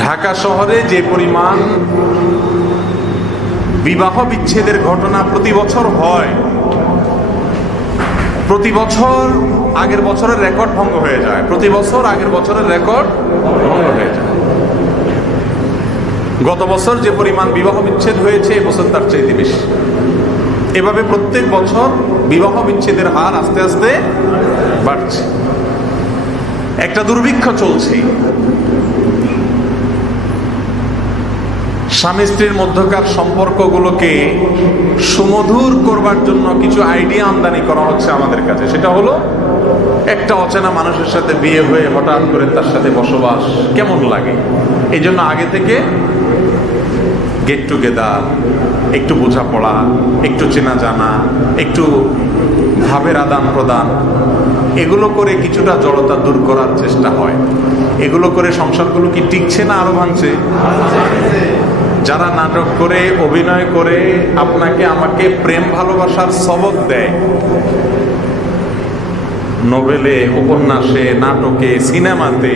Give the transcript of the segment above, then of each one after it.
ঢাকা শহরে যে পরিমাণ বিবাহ বিচ্ছেদের ঘটনা প্রতি বছর হয়, প্রতি বছর আগের বছরের রেকর্ড ভঙ্গ হয়ে যায়, প্রতি বছর আগের বছরের রেকর্ড ভঙ্গ হয়ে যায়। গত বছর যে পরিমাণ বিবাহ বিচ্ছেদ হয়েছে এবছর তার চাইতে বেশি। এভাবে প্রত্যেক বছর বিবাহ বিচ্ছেদের হার আস্তে আস্তে বাড়ছে। একটা দুর্ভিক্ষ চলছে। স্বামী স্ত্রীর মধ্যকার সম্পর্কগুলোকে সুমধুর করবার জন্য কিছু আইডিয়া আমদানি করা হচ্ছে আমাদের কাছে। সেটা হলো, একটা অচেনা মানুষের সাথে বিয়ে হয়ে হঠাৎ করে তার সাথে বসবাস কেমন লাগে, এই জন্য আগে থেকে গেট টুগেদার, একটু বোঝাপড়া, একটু চেনা জানা, একটু ভাবের আদান প্রদান, এগুলো করে কিছুটা জড়তা দূর করার চেষ্টা হয়। এগুলো করে সংসারগুলো কি টিকছে না আরো ভাঙছে? যারা নাটক করে, অভিনয় করে আপনাকে আমাকে প্রেম ভালোবাসার সবক দেয়, নোবেলে, উপন্যাসে, নাটকে, সিনেমাতে,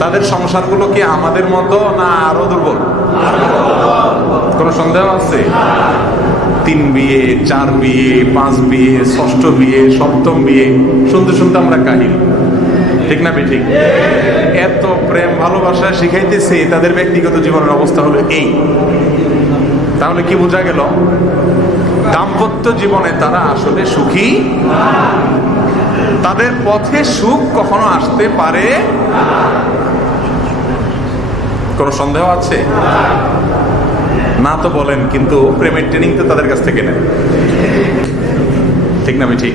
তাদের সংসারগুলো কি আমাদের মতো না আরো দুর্বল? কোন সন্দেহ আছে? 3 বিয়ে, 4 বিয়ে, 5 বিয়ে, 6ষ্ঠ বিয়ে, 7ম বিয়ে শুনতে শুনতে আমরা কাহিল, ঠিক না ঠিক? এত প্রেম ভালোবাসা শিখাইতেছে, তাদের ব্যক্তিগত জীবনের অবস্থা হলো এই। তাহলে কি বোঝা গেল? দাম্পত্য জীবনে তারা আসলে সুখী। তাদের পথে সুখ কখনো আসতে পারে। কোন সন্দেহ আছে? না তো বলেন, কিন্তু প্রেমের ট্রেনিং তো তাদের কাছ থেকে নেন, ঠিক না ঠিক?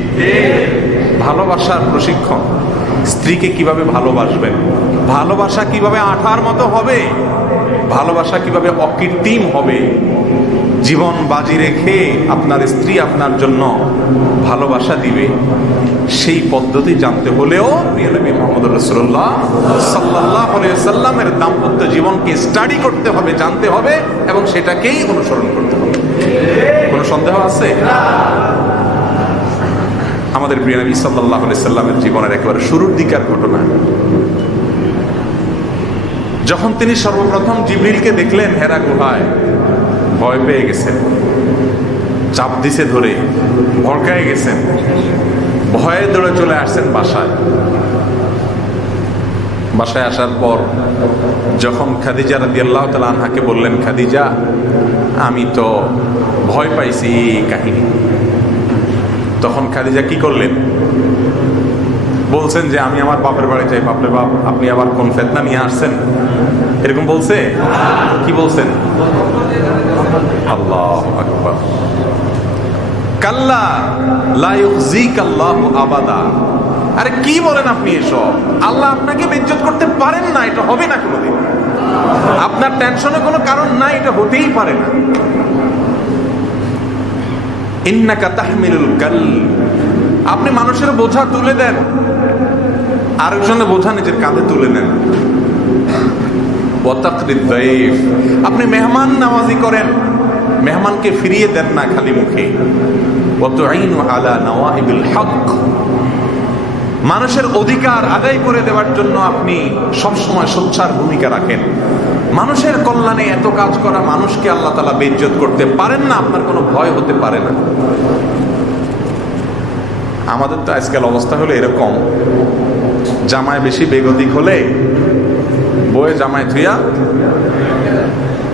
ভালোবাসার প্রশিক্ষণ, স্ত্রীকে কিভাবে ভালোবাসবেন, ভালোবাসা কিভাবে আঠার মতো হবে, ভালোবাসা কিভাবে অকৃত্রিম হবে, জীবন বাজি রেখে আপনার স্ত্রী আপনার জন্য ভালোবাসা দিবে, সেই পদ্ধতি জানতে হলেও প্রিয় নবী মুহাম্মদ রাসূলুল্লাহ সাল্লাল্লাহু আলাইহি ওয়াসাল্লামের দাম্পত্য জীবনকে স্টাডি করতে হবে, জানতে হবে এবং সেটাকেই অনুসরণ করতে হবে। কোনো সন্দেহ আছে? আমাদের প্রিয় নবী সাল্লাল্লাহু আলাইহি ওয়াসাল্লামের জীবনের একেবারে শুরুর দিকের ঘটনা, যখন তিনি সর্বপ্রথম জিবরিলকে দেখলেন হেরা গুহায়, ভয় পেয়ে গেছেন, চাপ দিছে ধরে, ভড়কায় গেছেন, ভয়ে দৌড়ে চলে আসছেন বাসায়। বাসায় আসার পর যখন খাদিজা রাদিয়াল্লাহু তাআলা আনহাকে বললেন, খাদিজা আমি তো ভয় পাইছি এই কাহিনী, তখন খাদিজা কি করলেন? বলছেন যে আমি আমার বাপের বাড়ি যাই। বাপরে বাপ, আপনি আবার কোন ফিতনা নিয়ে আসছেন? এরকম বলছে? কি বলছেন? আল্লাহু আকবার। কাল্লা লা ইউযিকাল্লাহু আবাদা। আরে কি বলেন আপনি এসব? আল্লাহ আপনাকে বেইজ্জত করতে পারেন না, এটা হবে না কোনোদিন। আপনার টেনশনের কোনো কারণ নাই, এটা হতেই পারে না। ইন্নাকা তাহমিলুল কাল, আপনি মানুষের বোঝা তুলে দেন, আরেকজনের বোঝা নিজের কাঁধে তুলে নেন। ওয়া তাকরিদ দাইফ, আপনি মেহমান নওয়াজি করেন, মেহমানকে ফিরিয়ে দেন না খালি মুখে। ওয়া তুঈনু আলা নওয়াইবিল হক, মানুষের অধিকার আদায় করে দেওয়ার জন্য আপনি সবসময় সোচ্চার ভূমিকা রাখেন। মানুষের কল্যাণে এত কাজ করা মানুষকে আল্লাহ তাআলা বেইজ্জত করতে পারেন না, আপনার কোনো ভয় হতে পারে না। আমাদের তো আজকাল অবস্থা হলো এরকম, জামায় বেশি বেগতিক হলে বয়ে জামায় থুইয়া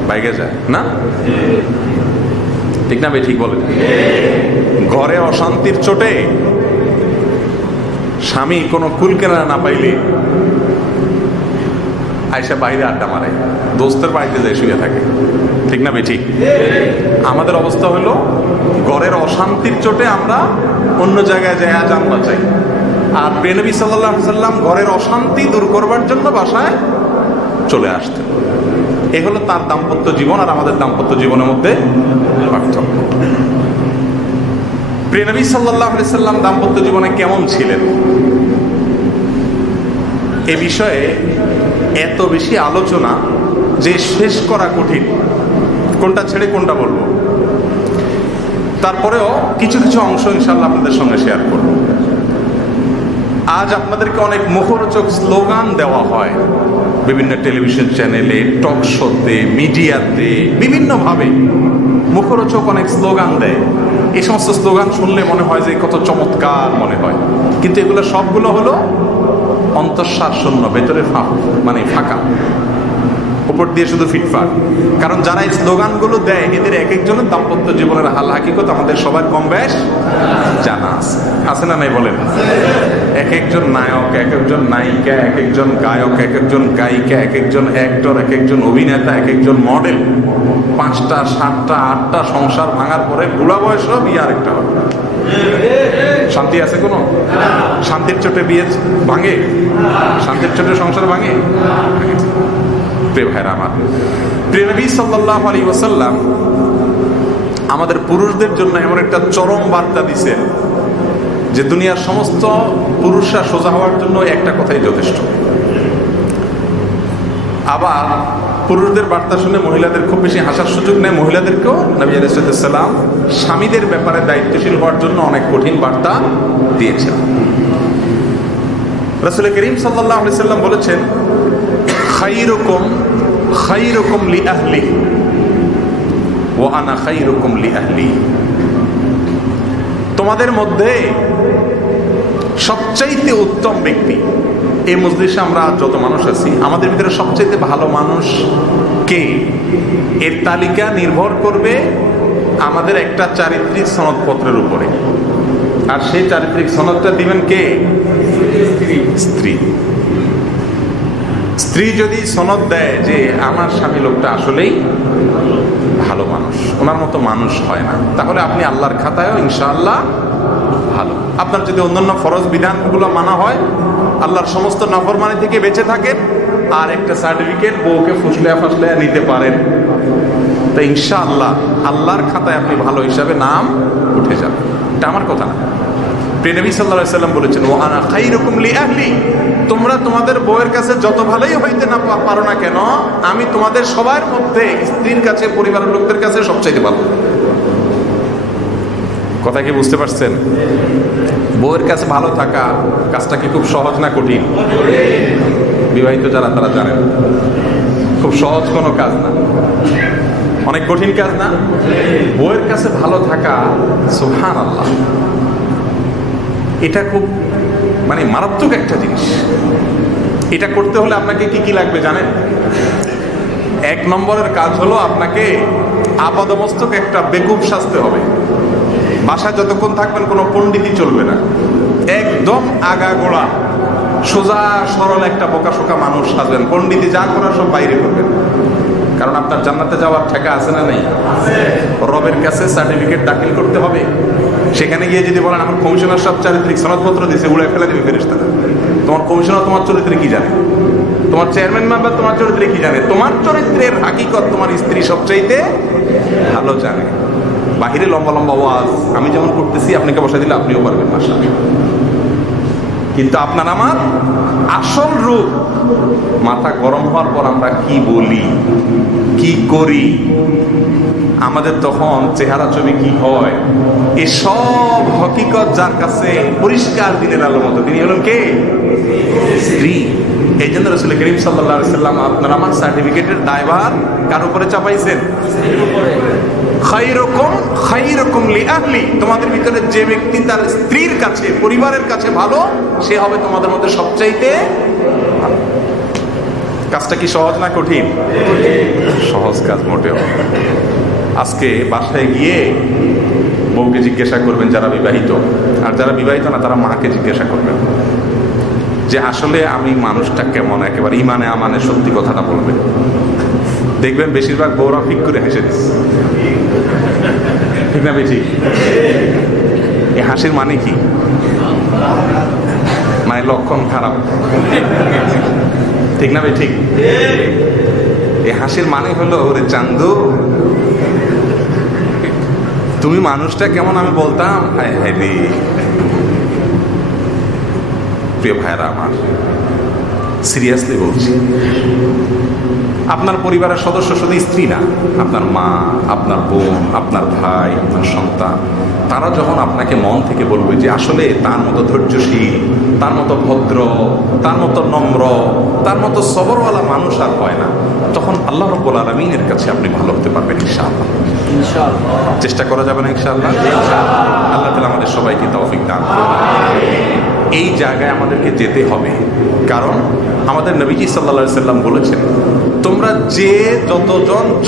বাইকে যায় না, ঠিক না? ঠিক বলেন। ঘরে অশান্তির চোটে স্বামী কোনো কুল কেনা না পাইলে আয়সা বাইরে আড্ডা মারে, দোস্তের বাড়িতে যায় শুয়ে থাকে, ঠিক না ঠিক? আমাদের অবস্থা হলো ঘরের অশান্তির চোটে আমরা অন্য জায়গায় যাই জান্নাত চাই। আর প্রিয় নবী সাল্লাল্লাহু আলাইহি ওয়াসাল্লাম ঘরের অশান্তি দূর করবার জন্য বাসায় চলে আসতেন। এ হলো তার দাম্পত্য জীবন আর আমাদের দাম্পত্য জীবনের মধ্যে পার্থক্য। প্রিয় নবী সাল্লাল্লাহু আলাইহি ওয়াসাল্লাম দাম্পত্য জীবনে কেমন ছিলেন এ বিষয়ে এত বেশি আলোচনা যে শেষ করা কঠিন, কোনটা ছেড়ে কোনটা বলবো। তারপরেও কিছু কিছু অংশ ইনশাআল্লাহ আপনাদের সঙ্গে শেয়ার করব। আজ আপনাদেরকে অনেক মুখরোচক স্লোগান দেওয়া হয়, বিভিন্ন টেলিভিশন চ্যানেলে, টক শোতে, মিডিয়াতে বিভিন্নভাবে মুখরোচক অনেক স্লোগান দেয়। এই সমস্ত স্লোগান শুনলে মনে হয় যে কত চমৎকার মনে হয়, কিন্তু এগুলো সবগুলো হলো অন্তঃসার শূন্য, ভেতরে ফাঁকা, উপর দিয়ে শুধু ফিটফাট। কারণ যারা এই স্লোগানগুলো দেয় এদের এক একজনের দাম্পত্য জীবনের হাল হাকিকত আমাদের সবার কম বেশ জানা আছে না নাই বলেন? এক একজন নায়ক, এক একজন নায়িকা, এক একজন গায়ক, এক একজন গায়িকা, এক একজন অ্যাক্টর, এক একজন অভিনেতা, এক একজন মডেল, 5টা 7টা 8টা সংসার ভাঙার পরে বুড়া বয়সেও বিয়ে আরেকটা হবে। শান্তি আছে কোনো? শান্তির চোটে বিয়ে ভাঙে? শান্তির চোটে সংসার ভাঙে? প্রিয় ভাইরা আমার, প্রিয় নবী সাল্লাল্লাহু আলাইহি ওয়াসাল্লাম আমাদের পুরুষদের জন্য এমন একটা চরম বার্তা দিয়েছেন যে দুনিয়ার সমস্ত পুরুষরা সোজা হওয়ার জন্য একটা কথাই যথেষ্ট। আবার পুরুষদের বার্তা শুনে মহিলাদের খুব বেশি হাসার সুযোগ নেই। মহিলাদেরকেও নবী আলাইহিস সালাম স্বামীদের ব্যাপারে দায়িত্বশীল হওয়ার জন্য অনেক কঠিন বার্তা দিয়েছেন। রাসূল করিম সাল্লাল্লাহু আলাইহি ওয়াসাল্লাম বলেছেন, খায়রুকুম খায়রুকুম লিআহলি ওয়া আনা খায়রুকুম লিআহলি। তোমাদের মধ্যে সবচাইতে উত্তম ব্যক্তি, এই মজলিসে আমরা যত মানুষ আছি আমাদের ভিতরে সবচাইতে ভালো মানুষ কে, এর তালিকা নির্ভর করবে আমাদের একটা চারিত্রিক সনদপত্রের উপরে। আর সেই চারিত্রিক সনদটা দিবেন কে? স্ত্রী। স্ত্রী যদি সনদ দেয় যে আমার স্বামী লোকটা আসলেই ভালো মানুষ, ওনার মতো মানুষ হয় না, তাহলে আপনি আল্লাহর খাতায়ও ইনশাআল্লাহ ভালো। আপনার যদি অন্যান্য ফরজ বিধানগুলো মানা হয়, আল্লাহর সমস্ত নাফরমানি থেকে বেঁচে থাকেন, আর একটা সার্টিফিকেট বউকে ফুসলে নিতে পারেন, তো ইনশাআল্লাহ আল্লাহর খাতায় আপনি ভালো হিসাবে নাম উঠে যাবে। এটা আমার কথা না, প্রিয় নবী সাল্লাল্লাহু আলাইহি ওয়াসাল্লাম বলেছেন, ওয়া আনা খায়রুকুম লিআহলি। তোমরা তোমাদের বউয়ের কাছে যত ভালোই হইতে না পারো না কেন, আমি তোমাদের সবার মধ্যে স্ত্রীর কাছে, পরিবারের লোকদের কাছে সবচাইতে ভালো। কথা কি বুঝতে পারছেন? বউয়ের কাছে ভালো থাকা কাজটা কি খুব সহজ না কঠিন? বিবাহিত যারা তারা জানেন খুব সহজ কোনো কাজ না, অনেক কঠিন কাজ না। বউয়ের কাছে ভালো থাকা, সুবহানাল্লাহ, এটা খুব মারাত্মক একটা জিনিস। এটা করতে হলে আপনাকে কি কি লাগবে জানেন? 1 নম্বরের কাজ হলো আপনাকে আপাদমস্তক একটা বেকুব সাজতে হবে। বাসায় যতক্ষণ থাকবেন কোনো পণ্ডিতই চলবে না, একদম আগাগোড়া সোজা সরল একটা বোকাশোকা মানুষ সাজবেন। পণ্ডিতই যা করার সব বাইরে করবেন, কারণ আপনার জান্নাতে যাওয়ার ঠেকা আছে না নেই? রবের কাছে সার্টিফিকেট দাখিল করতে হবে। সেখানে গিয়ে যদি বলেন আমার কমিশনার সব চারিত্রিক সনদপত্র দিয়েছে, উড়ে ফেলে দেবে ফেরেশতারা। তোমার কমিশনার তোমার চরিত্রে কি জানে? তোমার চেয়ারম্যান মেম্বার তোমার চরিত্রে কি জানে? তোমার চরিত্রের হাকিকত তোমার স্ত্রী সবচাইতে ভালো জানে। বাহিরে লম্বা লম্বা ওয়াজ আমি যেমন করতেছি, আপনাকে বসাই দিলে আপনিও পারবেন মাশাআল্লাহ, কিন্তু আপনার আমার আসল রূপ, মাথা গরম হওয়ার পর আমরা কি বলি, কি করি, আমাদের তখন চেহারা ছবি কি হয়, এসব হকিকত যার কাছে পরিষ্কার দিনের আলোর মতো, তিনি হলেন কে? স্ত্রী। এই জন্য রাসূল করিম সাল্লাল্লাহু আলাইহি ওয়াসাল্লাম আপনার আমার সার্টিফিকেটের দায়ভার কার উপরে চাপাইছেন? খায়রুকুম খায়রুকুম লিআহলি। তোমাদের ভিতরে যে ব্যক্তি তার স্ত্রীর কাছে, পরিবারের কাছে ভালো, সে হবে তোমাদের মধ্যে সবচাইতে ভালো। কাজটা কি সহজ না কঠিন? সহজ কাজ মোটেও। আজকে বাসায় গিয়ে বউকে জিজ্ঞাসা করবেন যারা বিবাহিত, আর যারা বিবাহিত না তারা মাকে জিজ্ঞাসা করবেন যে আসলে আমি মানুষটা কেমন, একেবারে ইমানে আমানে সত্যি কথাটা বলবেন। দেখবেন বেশিরভাগ বউরা ফিক করে হেসে দিচ্ছে, ঠিক না বেশি? এই হাসির মানে কি? লক্ষণ খারাপ, ঠিক না? ঠিক। এই হাসির মানে হলো, ওরে চান্দু তুমি মানুষটা কেমন আমি বলতাম, হায় হায় রে। প্রিয় ভাইরা আমার, সিরিয়াসলি বলছি, আপনার পরিবারের সদস্য শুধু স্ত্রী না, আপনার মা, আপনার বোন, আপনার ভাই, আপনার সন্তান, তারা যখন আপনাকে মন থেকে বলবে যে আসলে তার মতো ধৈর্যশীল, তার মতো ভদ্র, তার মতো নম্র, তার মতো সবরওয়ালা মানুষ আর হয় না, তখন আল্লাহ রাব্বুল আলামিনের কাছে আপনি ভালো হতে পারবেন ইনশাআল্লাহ। চেষ্টা করা যাবে না ইনশাআল্লাহ? আল্লাহ তাআলা আমাদের সবাইকে তৌফিক দান করুন। এই জায়গায় আমাদেরকে যেতে হবে, কারণ আমাদের নবীজি সাল্লাল্লাহু আলাইহি সাল্লাম বলেছেন, তোমরা যে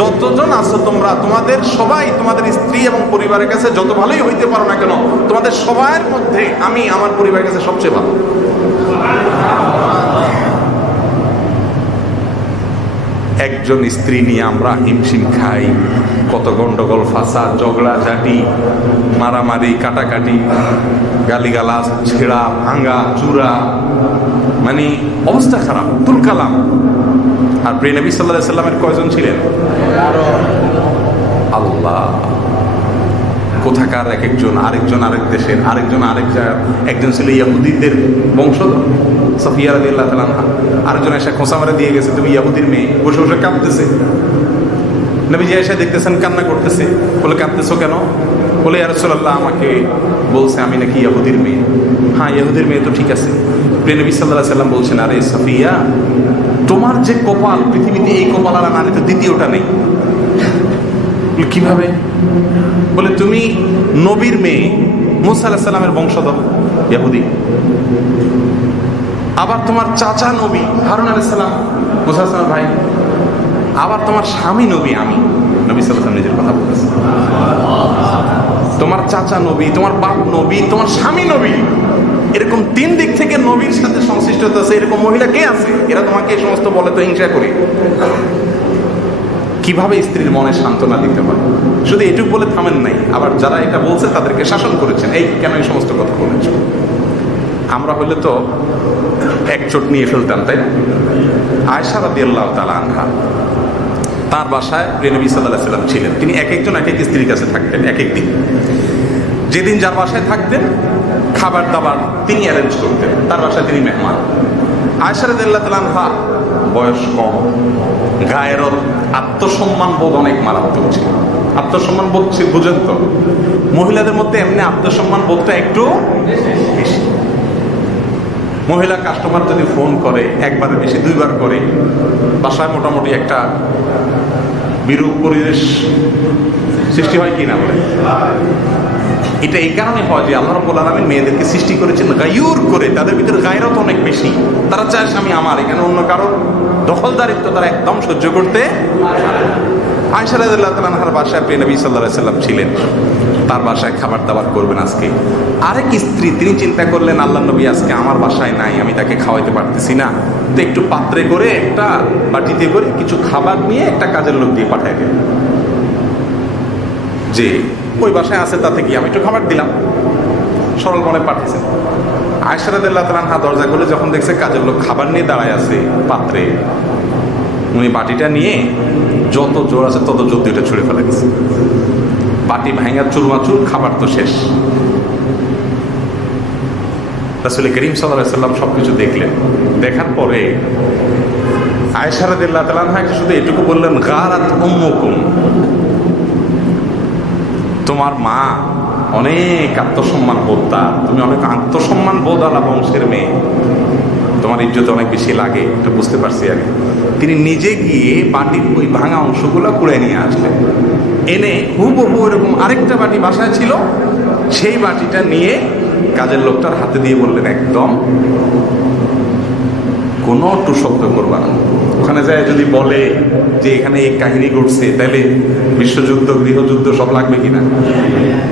যতজন আছো, তোমরা তোমাদের সবাই তোমাদের স্ত্রী এবং পরিবারের কাছে যত ভালোই হইতে পারো না কেন, তোমাদের সবার মধ্যে আমি আমার পরিবারের কাছে সবচেয়ে ভালো। একজন স্ত্রী নিয়ে আমরা হিমশিম খাই, কত গন্ডগোল, ফাসাদ, ঝগড়া ঝাঁটি, মারামারি, কাটাকাটি, গালিগালাজ, ছেঁড়া ভাঙা চূড়া, মানে অবস্থা খারাপ, তুলকালাম। আর প্রিয় নবী সাল্লাল্লাহু আলাইহি সাল্লামের কয়জন ছিলেন? আল্লাহ, কোথাকার এক একজন, আরেকজন আরেক দেশের, আরেকজন আরেক জায়গার। একজন ছিল ইহুদিদের বংশধর সফিয়া রাদিয়াল্লাহু তাআলা আনহা, আরেকজন এসে খোঁচা মারা দিয়ে গেছে, তুমি ইহুদির মেয়ে, বসে বসে কাঁদতেছে। নবীজি এসে দেখতেছেন কান্না করতেছে, বলে কাঁদতেছো কেন? বলে ইয়া রাসূলুল্লাহ, আমাকে বলছে আমি নাকি ইহুদির মেয়ে। হ্যাঁ, ইহুদির মেয়ে তো ঠিক আছে। প্রিয় নবী সাল্লাল্লাহু আলাইহি সাল্লাম বলছেন, আরে সফিয়া, তোমার যে কপাল, পৃথিবীতে এই কপালারা নারী তো দ্বিতীয়টা নেই। কিভাবে? বলে তুমি নবীর মেয়ে, মুসা আলাইহিস সালামের বংশধর ইহুদি, আবার তোমার চাচা নবী হারুন আলাইহিস সালাম, মুসা আলাইহিস সালামের ভাই, আবার তোমার স্বামী নবী, আমি নবী সাল্লাল্লাহু আলাইহি ওয়াসাল্লাম নিজের কথা বলেছেন। তোমার চাচা নবী, তোমার বাপ নবী, তোমার স্বামী নবী, এরকম তিন দিক থেকে নবীর সাথে সংশ্লিষ্টতা আছে। এরকম মহিলা কে আছে? এরা তোমাকে এই সমস্ত বলে তো হিংসা করি। কিভাবে স্ত্রীর মনে সান্ত্বনা দিতে হয়? শুধু এটুকু বলে থামেন নাই, আবার যারা এটা বলছে তাদেরকে শাসন করেছেন, এই কেন এই সমস্ত কথা বলেছ? আমরা হইলে তো এক চোট নিয়ে ফেলতাম, তাই না? আয়েশা রাদিয়াল্লাহু তাআলা আনহা, তার বাসায় প্রিয় নবী সাল্লাল্লাহু আলাইহি ওয়াসাল্লাম ছিলেন। তিনি এক একজন এক এক স্ত্রীর কাছে থাকতেন এক এক দিন। যেদিন যার বাসায় থাকতেন, খাবার দাবার তিনি অ্যারেঞ্জ করতেন, তার বাসায় তিনি মেহমান। আয়েশা রাদিয়াল্লাহু তাআলা আনহা বয়স কম, গায়েরত, আত্মসম্মান বোধ অনেক মারাত্মক ছিল। আত্মসম্মান বোধ বুঝেন তো, মহিলাদের মধ্যে এমনি আত্মসম্মান বোধটা একটু বেশি। মহিলা কাস্টমার যদি ফোন করে, একবারে বেশি দুইবার করে, বাসায় মোটামুটি একটা বিরূপ পরিবেশ সৃষ্টি হয় কি না বলে? এটা এই কারণে হয় যে আল্লাহ রাব্বুল আলামিন মেয়েদেরকে সৃষ্টি করেছেন গায়ুর করে, তাদের ভিতরে গায়রত অনেক বেশি। তারা চায় স্বামী আমার, এখানে অন্য কারো দখলদারিত্ব তারা একদম সহ্য করতে। আয়েশা রাদিয়াল্লাহু তাআলা আনহার বাসায় প্রিয় নবী সাল্লাল্লাহু আলাইহি ওয়াসাল্লাম ছিলেন, তার বাসায় খাবার দাবার করবেন আজকে। আরেক স্ত্রী, তিনি চিন্তা করলেন আল্লাহ নবী আজকে আমার বাসায় নাই, আমি তাকে খাওয়াইতে পারতেছি না, তো একটু পাত্রে করে, একটা বাটিতে করে কিছু খাবার নিয়ে একটা কাজের লোক দিয়ে পাঠাই দেন, যে ওই বাসায় আছে তাতে কি আমি একটু খাবার দিলাম। সরল মনে পাঠিয়েছেন। আয়েশা রাদিয়াল্লাহু তাআলা আনহা দরজা খুলে যখন দেখছে কাজের লোক খাবার নিয়ে দাঁড়ায় আছে পাত্রে, উনি বাটিটা নিয়ে যত জোর আছে তত জোর দিয়ে ছুঁড়ে ফেলে গেছে। বাটি ভাঙা চুরমাচুর, খাবার তো শেষ। রাসূল করিম সাল্লাল্লাহু আলাইহি ওয়াসাল্লাম সবকিছু দেখলেন। দেখার পরে আয়েশা রাদিয়াল্লাহু তাআলা আনহা শুধু এটুকু বললেন, গারাত উম্মুকুম, তোমার মা অনেক আত্মসম্মান বোধ, তার তুমি অনেক আত্মসম্মান বোধ আলা বংশের মেয়ে, তোমার ইজ্জত অনেক বেশি লাগে, এটা বুঝতে পারছি আগে। তিনি নিজে গিয়ে বাটির ওই ভাঙা অংশগুলো কুড়ে নিয়ে আসলেন, এনে হুবহু এরকম আরেকটা বাটি বাসায় ছিল, সেই বাটিটা নিয়ে কাজের লোকটার হাতে দিয়ে বললেন, একদম কোনো টু শব্দ করবা না। ওখানে যায় যদি বলে যে এখানে এই কাহিনী ঘটছে, তাহলে বিশ্বযুদ্ধ, গৃহযুদ্ধ সব লাগবে কিনা।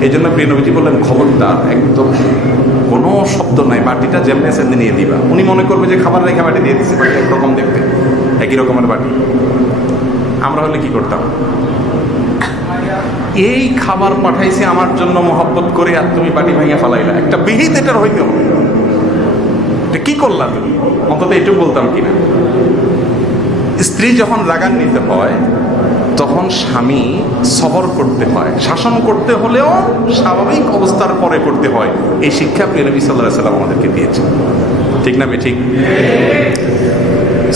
এই জন্য প্রিয় নবীজি বললেন, খবরদার, একদম কোনো শব্দ নাই, বাটিটা যেমনি সেমনি নিয়ে দিবা। উনি মনে করবে যে খাবার রেখে বাটি দিয়ে দিচ্ছে, বাটি একরকম দেখতে, একই রকমের বাটি। আমরা হলে কি করতাম? এই খাবার পাঠাইছে আমার জন্য মহব্বত করে, আর তুমি বাটি ভাঙিয়া ফালাইলা, একটা বিহিত এটার হইতে হবে, কি করলা তুমি? অন্তত এটুকু বলতাম কিনা। স্ত্রী যখন রাগান্বিত হয় তখন স্বামী সবর করতে হয়, শাসন করতে হলেও স্বাভাবিক অবস্থার পরে করতে হয়। এই শিক্ষা প্রিয় নবী সাল্লাল্লাহু আলাইহি ওয়াসাল্লাম আমাদেরকে দিয়েছেন, ঠিক না ঠিক?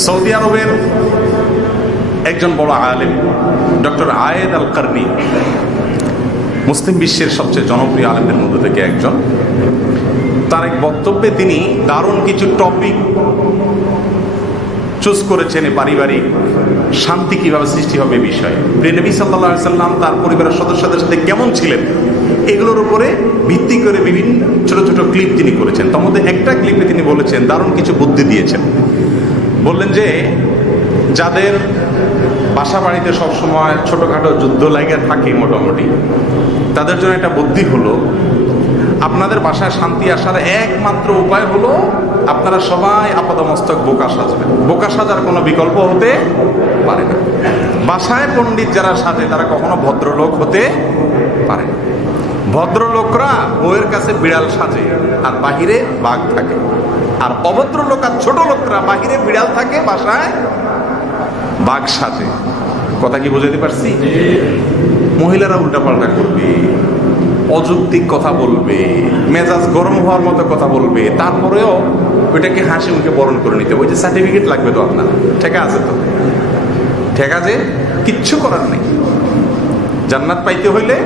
সৌদি আরবের একজন বড় আলেম ডক্টর আয়েদ আল কারনি, মুসলিম বিশ্বের সবচেয়ে জনপ্রিয় আলেমদের মধ্যে থেকে একজন। তার এক বক্তব্যে তিনি দারুণ কিছু টপিক চুজ করেছেন পারিবারিক শান্তি কিভাবে সৃষ্টি হবে বিষয়ে। প্রিয় নবী সাল্লাল্লাহু আলাইহি সাল্লাম তার পরিবারের সদস্যদের সাথে কেমন ছিলেন এগুলোর উপরে ভিত্তি করে বিভিন্ন ছোট ছোট ক্লিপ তিনি করেছেন। তার মধ্যে একটা ক্লিপে তিনি বলেছেন, দারুণ কিছু বুদ্ধি দিয়েছেন। বললেন যে যাদের বাসা বাড়িতে সবসময় ছোটখাটো যুদ্ধ লাগা থাকে মোটামুটি, তাদের জন্য একটা বুদ্ধি হলো, আপনাদের বাসায় শান্তি আসার একমাত্র উপায় হলো আপনারা সবাই আপাদমস্তক বোকা সাজবেন। বোকা সাজার কোনো বিকল্প হতে পারে না। বাসায় পণ্ডিত যারা সাজে তারা কখনো ভদ্রলোক হতে পারে না। ভদ্রলোকরা বউয়ের কাছে বিড়াল সাজে আর বাহিরে বাঘ থাকে, আর অভদ্রলোক আর ছোট লোকরা বাহিরে বিড়াল থাকে, বাসায় বাঘ সাজে। কথা কি বুঝাতে পারছি? মহিলারা উল্টাপাল্টা করবে, অযৌক্তিক কথা বলবে, মেজাজ গরম হওয়ার মতো কথা বলবে, তারপরেও ওইটাকে হাসি মুখে বরণ করে নিতে। ওই যে সার্টিফিকেট লাগবে তো আপনার, ঠিক আছে তো, ঠিক আছে, কিচ্ছু করার নেই। জান্নাত পাইতে হইলে,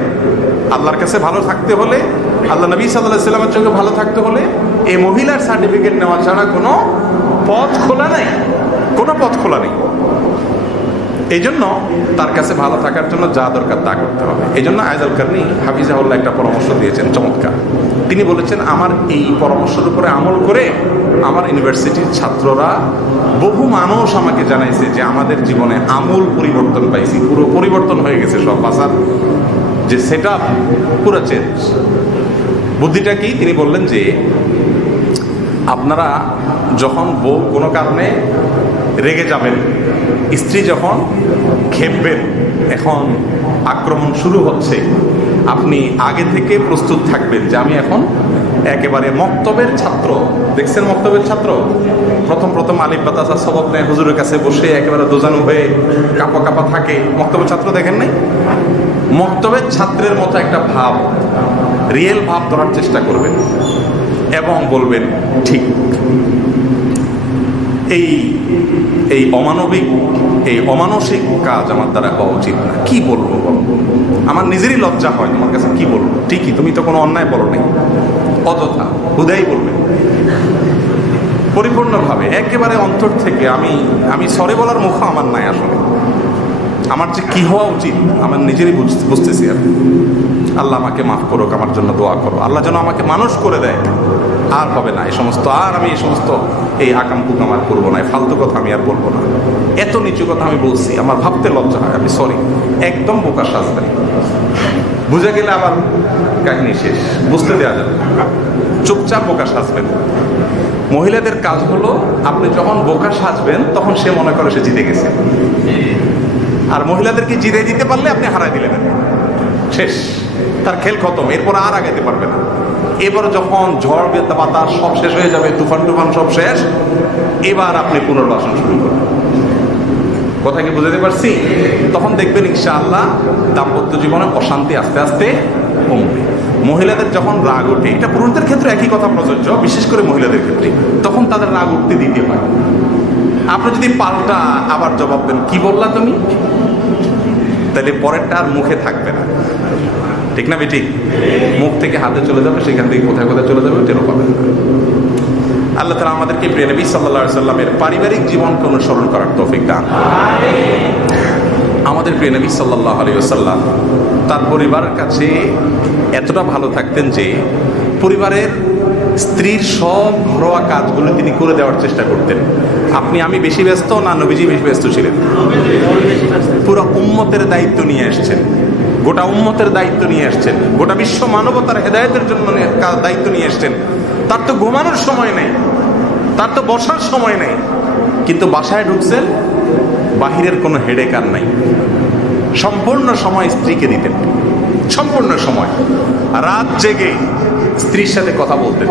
আল্লাহর কাছে ভালো থাকতে হলে, আল্লাহ নবী সাল্লাল্লাহু আলাইহি ওয়াসাল্লামের চোখে ভালো থাকতে হলে এই মহিলার সার্টিফিকেট নেওয়া ছাড়া কোনো পথ খোলা নাই, কোনো পথ খোলা নেই। এই জন্য তার কাছে ভালো থাকার জন্য যা দরকার তা করতে হবে। এই জন্য আয়জাল কারনি হাফিজাহুল্লাহ একটা পরামর্শ দিয়েছেন চমৎকার। তিনি বলেছেন, আমার এই পরামর্শের উপরে আমল করে আমার ইউনিভার্সিটির ছাত্ররা, বহু মানুষ আমাকে জানাইছে যে আমাদের জীবনে আমূল পরিবর্তন পাইছি, পুরো পরিবর্তন হয়ে গেছে, সব বাসার যে সেট আপ পুরো চেঞ্জ। বুদ্ধিটা কি? তিনি বললেন যে আপনারা যখন বউ কোনো কারণে রেগে যাবেন, স্ত্রী যখন খেপবেন, এখন আক্রমণ শুরু হচ্ছে, আপনি আগে থেকে প্রস্তুত থাকবেন যে আমি এখন একেবারে মক্তবের ছাত্র। দেখছেন মক্তবের ছাত্র প্রথম প্রথম আলিফ বা তাসা সবক নেয়, হুজুরের কাছে বসে একেবারে দোজানু হয়ে কাপা কাপা থাকে। মক্তবের ছাত্র দেখেন নাই? মক্তবের ছাত্রের মতো একটা ভাব, রিয়েল ভাব ধরার চেষ্টা করবেন এবং বলবেন, ঠিক এই অমানবিক, এই অমানসিক কাজ আমার দ্বারা হওয়া উচিত না। কি বলবো? আমার নিজেরই লজ্জা হয়, তোমার কাছে কি বলবো? ঠিকই, তুমি তো কোনো অন্যায় বলো নাই, অযথা হুদাই বলবে পরিপূর্ণভাবে, একেবারে অন্তর থেকে। আমি সরি বলার মুখ আমার নাই আসলে। আমার যে কি হওয়া উচিত আমার নিজেরই বুঝতেছি। আল্লাহ আমাকে মাফ করুক, আমার জন্য দোয়া করো, আল্লাহ যেন আমাকে মানুষ করে দেয়। আর হবে না এই সমস্ত, আর আমি এই সমস্ত এই আকাম কুকাম আর করবো না, ফালতু কথা আমি আর বলবো না, এত নিচু কথা আমি বলছি, আমার ভাবতে লজ্জা হয়, আমি সরি। একদম বোকা সাজবেন, বুঝে গেলে আবার কাহিনী শেষ, বুঝতে দেওয়া যাবে। চুপচাপ বোকা সাজবেন। মহিলাদের কাজ হলো, আপনি যখন বোকা সাজবেন তখন সে মনে করে সে জিতে গেছে, আর মহিলাদেরকে জিতে দিতে পারলে আপনি হারাই দিলেন, শেষ, তার খেল খতম, এরপর আর আগাইতে পারবে না। এবার যখন ঝড় বাতাস সব শেষ হয়ে যাবে, তুফান টুফান সব শেষ, এবার আপনি পুনর্বাসন শুরু করবেন। কথা কি বুঝাতে পারছি? তখন দেখবেন ইনশাআল্লাহ দাম্পত্য জীবনে অশান্তি আস্তে আস্তে কমবে। মহিলাদের যখন রাগ ওঠে, এটা পুরুষদের ক্ষেত্রে একই কথা প্রযোজ্য, বিশেষ করে মহিলাদের ক্ষেত্রে, তখন তাদের রাগ উঠতে দিতে হয়। আপনি যদি পাল্টা আবার জবাব দেন, কি বললা তুমি, তাহলে পরেরটা আর মুখে থাকবে না, ঠিক না বেঠিক? মুখ থেকে হাতে চলে যাবে, সেখান থেকে কোথায় কোথায় চলে যাবে টেরও পাবেন না। আল্লাহ তাআলা আমাদেরকে প্রিয় নবী সাল্লাল্লাহু আলাইহি সাল্লামের পারিবারিক জীবনকে অনুসরণ করার তৌফিক দান। আমাদের প্রিয় নবী সাল্লাল্লাহু আলাইহি ওয়াসাল্লাম তার পরিবারের কাছে এতটা ভালো থাকতেন যে পরিবারের স্ত্রীর সব ঘরোয়া কাজগুলো তিনি করে দেওয়ার চেষ্টা করতেন। আমি বেশি ব্যস্ত না নবীজি বেশি ব্যস্ত ছিলেন? পুরো উম্মতের দায়িত্ব নিয়ে আসছেন, গোটা উম্মতের দায়িত্ব নিয়ে আসছেন, গোটা বিশ্ব মানবতার হেদায়েতের জন্য দায়িত্ব নিয়ে আসছেন। তার তো ঘুমানোর সময় নেই, তার তো বসার সময় নেই, কিন্তু বাসায় ঢুকছেন, বাহিরের কোনো হেডেক আর নাই। সম্পূর্ণ সময় স্ত্রীকে দিতেন, সম্পূর্ণ সময় রাত জেগে স্ত্রীর সাথে কথা বলতেন।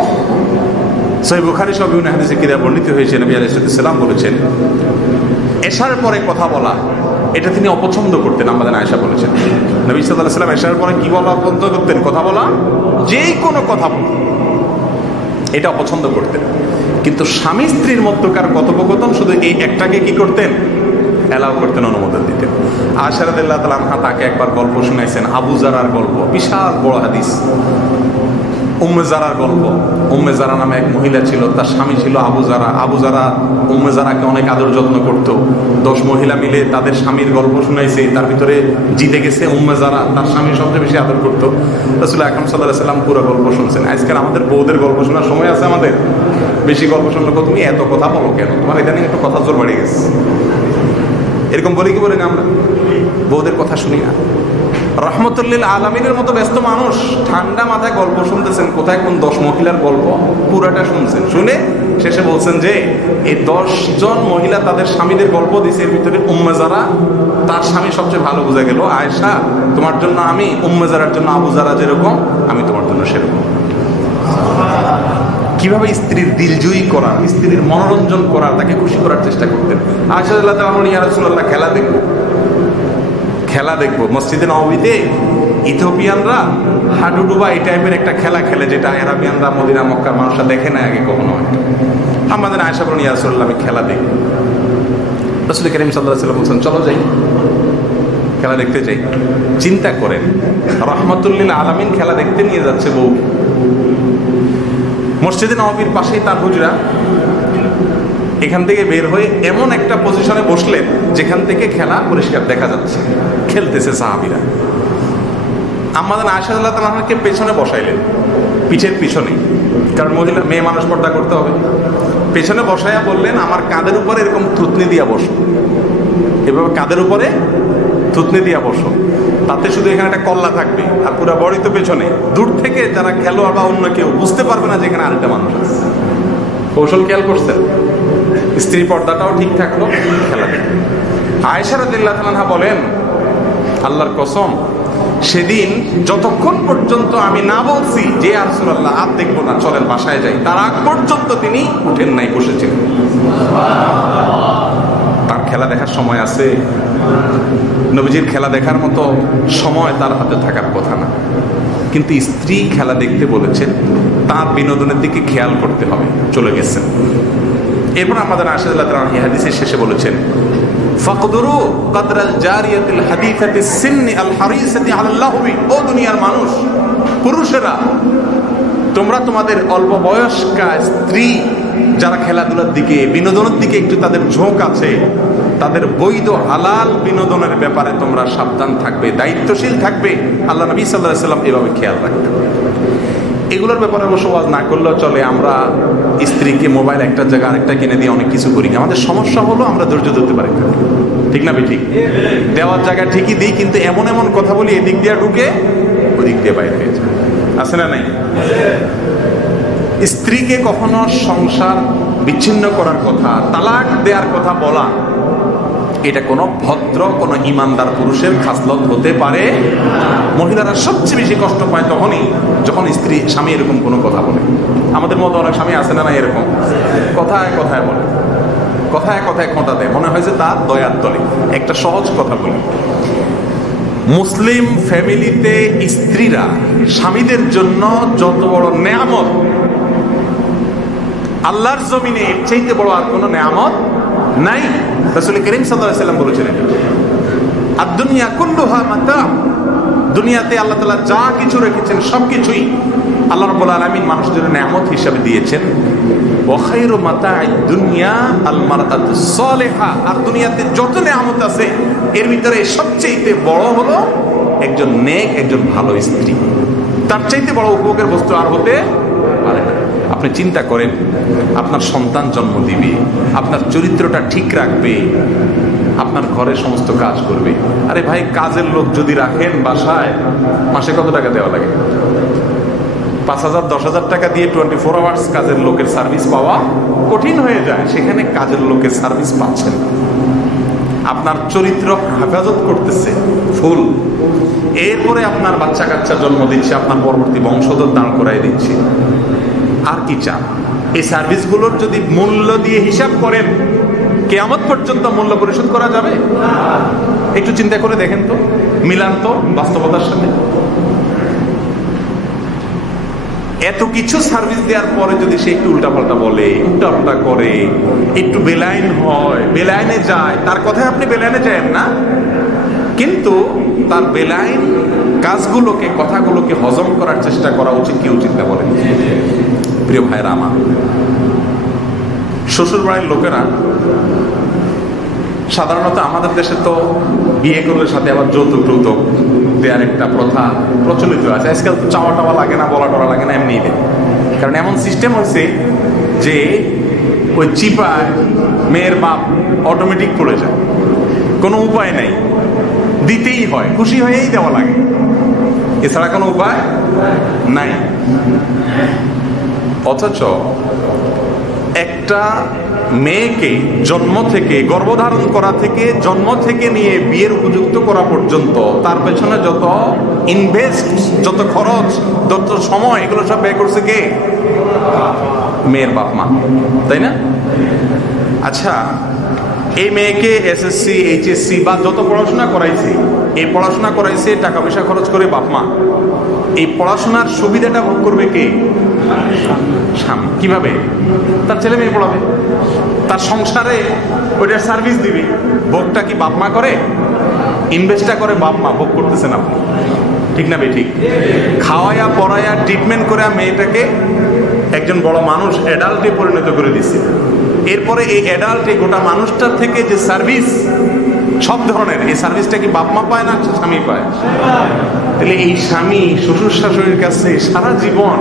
সহিহ বুখারী সহ বিভিন্ন হাদিসে কিতাবে বর্ণিত হয়েছে, নবী আলাইহিস সালাম বলেছেন, এশার পরে কথা বলা এটা তিনি অপছন্দ করতেন। আমাদের আয়েশা বলেছেন, নবী সাল্লাল্লাহু আলাইহি ওয়াসাল্লাম এশার পরে কি বলা অপছন্দ করতেন? কথা বলা, যেই কোনো কথা বলা, এটা অপছন্দ করতেন। কিন্তু স্বামী স্ত্রীর মধ্যকার কথোপকথন শুধু এই একটাকে কি করতেন? অ্যালাউ করতেন, অনুমোদন দিতেন। আয়েশা রাদিয়াল্লাহু তাআলা আনহা তাকে একবার গল্প শুনাইছেন, আবু জারার গল্প, বিশাল বড় হাদিস। উম্মে জারার গল্প। উম্মে জারা নামে এক মহিলা ছিল, তার স্বামী ছিল আবু জারা। আবু জারা উম্মে জারাকে অনেক আদর যত্ন করত। 10 মহিলা মিলে তাদের স্বামীর গল্প শুনাইছে, তার ভিতরে জিতে গেছে উম্মে জারা, তার স্বামী সবচেয়ে বেশি আদর করত। রাসূল আকরাম সাল্লাল্লাহু আলাইহি ওয়াসাল্লাম পুরো গল্প শুনছেন। আজকাল আমাদের বউদের গল্প শোনার সময় আছে আমাদের? বেশি গল্প শুনলে তুমি এত কথা বলো কেন, তোমার ইদানিং একটু কথা জোর বাড়িয়ে গেছে, এরকম বলি কি বলি না আমরা? বউদের কথা শুনি না। রহমতুল্লিল আলামিনের মতো ব্যস্ত মানুষ ঠান্ডা মাথায় গল্প শুনতেছেন, কোথায় কোন 10 মহিলার গল্প পুরাটা শুনছেন। শুনে শেষে বলছেন যে এই 10 জন মহিলা তাদের স্বামীদের গল্প দিছে, এর ভিতরে উম্মে জারা তার স্বামী সবচেয়ে ভালো বোঝা গেল। আয়েশা, তোমার জন্য আমি, উম্মে জারার জন্য আবু জারা যেরকম, আমি তোমার জন্য সেরকম। কিভাবে স্ত্রীর দিলজয়ী করা, স্ত্রীর মনোরঞ্জন করা, তাকে খুশি করার চেষ্টা করতেন। আয়েশা রাদিয়াল্লাহু তাআলা বলেন, ইয়া রাসূলুল্লাহ, খেলা দেখবো, খেলা দেখবো। মসজিদে নববীতে ইথিওপিয়ানরা হাডুডুবা এই টাইপের একটা খেলা খেলে, যেটা আরাবিয়ানরা মদিনা মক্কার মানুষরা দেখে না আগে কখনো। আমাদের আয়েশা বলেন, ইয়া রাসূলুল্লাহ, আমি খেলা দেখব। রাসূল কারীম সাল্লাল্লাহু আলাইহি ওয়াসাল্লাম বলছেন, চলো যাই, খেলা দেখতে যাই। চিন্তা করেন, রহমাতুল্লিল আলামিন খেলা দেখতে নিয়ে যাচ্ছে বউ। মসজিদে নববীর পাশেই তার হুজরা। এখান থেকে বের হয়ে এমন একটা পজিশনে বসলেন যেখান থেকে খেলা পরিষ্কার দেখা যাচ্ছে, খেলতেছে সাহাবীরা। আমাদের আয়েশা রাদিয়াল্লাহু তাআলা আনহাকে পেছনে বসাইলেন, পিঠের পিছনে, কারণ মহিলা মেয়ে মানুষ পর্দা করতে হবে। পেছনে বসাইয়া বললেন, আমার কাঁধের উপরে এরকম থুতনি দিয়া বসো, এভাবে কাঁধের উপরে থুতনি দিয়া বসো, তাতে শুধু এখানে একটা কল্লা থাকবে, আর পুরো বডি তো পেছনে। দূর থেকে যারা খেলোয়াড় বা অন্য কেউ বুঝতে পারবে না যে এখানে আরেকটা মানুষ আছে। কৌশল খেয়াল করছেন? স্ত্রী পর্দাটাও ঠিক থাকলো, খেলা দেখে। আয়েশা রাদিয়াল্লাহু তাআলা আনহা বলেন, আল্লাহর কসম, সেদিন যতক্ষণ পর্যন্ত আমি না বলছি যে ইয়া রাসূলুল্লাহ আর দেখবো না, চলেন বাসায় যাই, তার আগ পর্যন্ত তিনি উঠেন নাই, বসেছিলেন। তার খেলা দেখার সময় আছে? নবীজির খেলা দেখার মতো সময় তার হাতে থাকার কথা না, কিন্তু স্ত্রী খেলা দেখতে বলেছেন, তার বিনোদনের দিকে খেয়াল করতে হবে, চলে গেছেন। এরপর আমাদের আয়েশা রাদিয়াল্লাহু তাআলা আনহা হাদিসের শেষে বলেছেন, ফাকদুরু কদরাল জারিয়াতিল হাদিসাতিস সিন্নি আল হারিসাতি আলাল লাহবি। ও দুনিয়ার মানুষ, পুরুষেরা, তোমরা তোমাদের অল্প বয়স্কা স্ত্রী যারা খেলাধুলার দিকে, বিনোদনের দিকে একটু তাদের ঝোঁক আছে, তাদের বৈধ হালাল বিনোদনের ব্যাপারে তোমরা সাবধান থাকবে, দায়িত্বশীল থাকবে। আল্লাহ নবী সাল্লাল্লাহু আলাইহি ওয়াসাল্লাম এভাবে খেয়াল রাখতেন। এগুলোর ব্যাপারে অবশ্য ওয়াজ না করলেও চলে। আমরা স্ত্রীকে মোবাইল একটা জায়গা আরেকটা কিনে দিয়ে অনেক কিছু করি। আমাদের সমস্যা হলো আমরা ধৈর্য ধরতে পারি না, ঠিক না? ঠিক দেওয়ার জায়গা ঠিকই দিই, কিন্তু এমন এমন কথা বলি এদিক দিয়ে ঢুকে ওদিক দিয়ে বাইরে হয়ে যায়, আছে না নাই? স্ত্রীকে কখনো সংসার বিচ্ছিন্ন করার কথা, তালাক দেওয়ার কথা বলা, এটা কোনো ভদ্র, কোনো ইমানদার পুরুষের খাসলত হতে পারে। মহিলারা সবচেয়ে বেশি কষ্ট পায় তখনই যখন স্ত্রী স্বামী এরকম কোনো কথা বলে। আমাদের মতো অনেক স্বামী আছে না, না এরকম কথায় কথায় বলে, কথায় কথায় খোঁটা দেয়, মনে হয় যে তার দয়ার তলে। একটা সহজ কথা বলি, মুসলিম ফ্যামিলিতে স্ত্রীরা স্বামীদের জন্য যত বড় নেয়ামত, আল্লাহর জমিনে এর চাইতে বড় আর কোনো নেয়ামত নাই। রাসূল করিম সাল্লাল্লাহু আলাইহি ওয়াসাল্লাম বলেছিলেন, আদ-দুনিয়া কুল্লুহা মাতা। দুনিয়াতে আল্লাহ তাআলা যা কিছু রেখেছেন সবকিছুই আল্লাহ রাব্বুল আলামিন মানুষদের নেয়ামত হিসেবে দিয়েছেন। ওয়া খায়রু মাতা'আদ দুনিয়া আল মারআতুস সালিহা। আর দুনিয়াতে যত নেয়ামত আছে এর ভিতরে সবচেয়ে বড় হলো একজন নেক, একজন ভালো স্ত্রী। তার চাইতে বড় উপভোগের বস্তু আর হতে পারে না। আপনি চিন্তা করেন, আপনার সন্তান জন্ম দিবে, আপনার চরিত্রটা ঠিক রাখবে, আপনার ঘরে সমস্ত কাজ করবে। আরে ভাই, কাজের লোক যদি রাখেন বাসায়, মাসে কত টাকা দেওয়া লাগে? 5,000 10,000 টাকা দিয়ে 24 আওয়ার্স কাজের লোকের সার্ভিস পাওয়া কঠিন হয়ে যায়। সেখানে কাজের লোকের সার্ভিস পাচ্ছেন, আপনার চরিত্র হেফাজত করতেছে ফুল, এরপরে আপনার বাচ্চা কাচ্চা জন্ম দিচ্ছে, আপনার পরবর্তী বংশধর দাঁড় করাই দিচ্ছে। আর কি চান? এই সার্ভিসগুলোর যদি মূল্য দিয়ে হিসাব করেন, কিয়ামত পর্যন্ত মূল্য পরিশোধ করা যাবে? একটু চিন্তা করে দেখেন তো, মিলান তো বাস্তবতার সাথে। এত কিছু সার্ভিস দেওয়ার পরে যদি সে একটু উল্টাপাল্টা বলে, উল্টাপাল্টা করে, একটু বেলাইন হয়, বেলাইনে যায়, তার কথায় আপনি বেলাইনে যান না, কিন্তু তার বেলাইন কাজগুলোকে, কথাগুলোকে হজম করার চেষ্টা করা উচিত কি উচিত না বলেন? প্রিয় ভাইরা আমার, শ্বশুর বাড়ির লোকেরা সাধারণত আমাদের দেশে তো বিয়ে করলে সাথে আবার যৌতুক টৌতুক দেওয়ার একটা প্রথা প্রচলিত আছে। আজকাল তো চাওয়া টাওয়া লাগে না, বলা টলা লাগে না, এমনি দেয়। কারণ এমন সিস্টেম হয়েছে যে ওই চিপায় মেয়ের বাপ অটোমেটিক পড়ে যায়, কোনো উপায় নেই, দিতেই হয়, খুশি হয়েই দেওয়া লাগে, এছাড়া কোনো উপায় নাই। অথচ একটা মেয়েকে জন্ম থেকে, গর্ভধারণ করা থেকে, জন্ম থেকে নিয়ে বিয়ের উপযুক্ত করা পর্যন্ত তার পেছনে যত ইনভেস্ট, যত খরচ, যত সময়, এগুলো সব ব্যয় করছে কে? মেয়ের বাপ মা, তাই না? আচ্ছা, এই মেয়েকে এসএসসি, এইচএসসি বা যত পড়াশোনা করাইছে, এই পড়াশোনা করাইছে টাকা পয়সা খরচ করে বাপ মা। এই পড়াশোনার সুবিধাটা ভোগ করবে কে? স্বামী। কিভাবে? তার ছেলে মেয়ে পড়াবে, তার সংসারে ওইটার সার্ভিস দিবে। ভোগটা কি বাপ মা করে? ইনভেস্টটা করে বাপ মা, ভোগ করতেছেন আপনি, ঠিক না? ঠিক। খাওয়াইয়া পড়াইয়া ট্রিটমেন্ট করে মেয়েটাকে একজন বড় মানুষ, অ্যাডাল্টে পরিণত করে দিচ্ছে। এরপরে এই অ্যাডাল্টে গোটা মানুষটার থেকে যে সার্ভিস, সব ধরনের, এই সার্ভিসটা কি বাপ মা পায় না স্বামী পায়? তাহলে এই স্বামী শ্বশুর শাশুড়ির কাছে সারা জীবন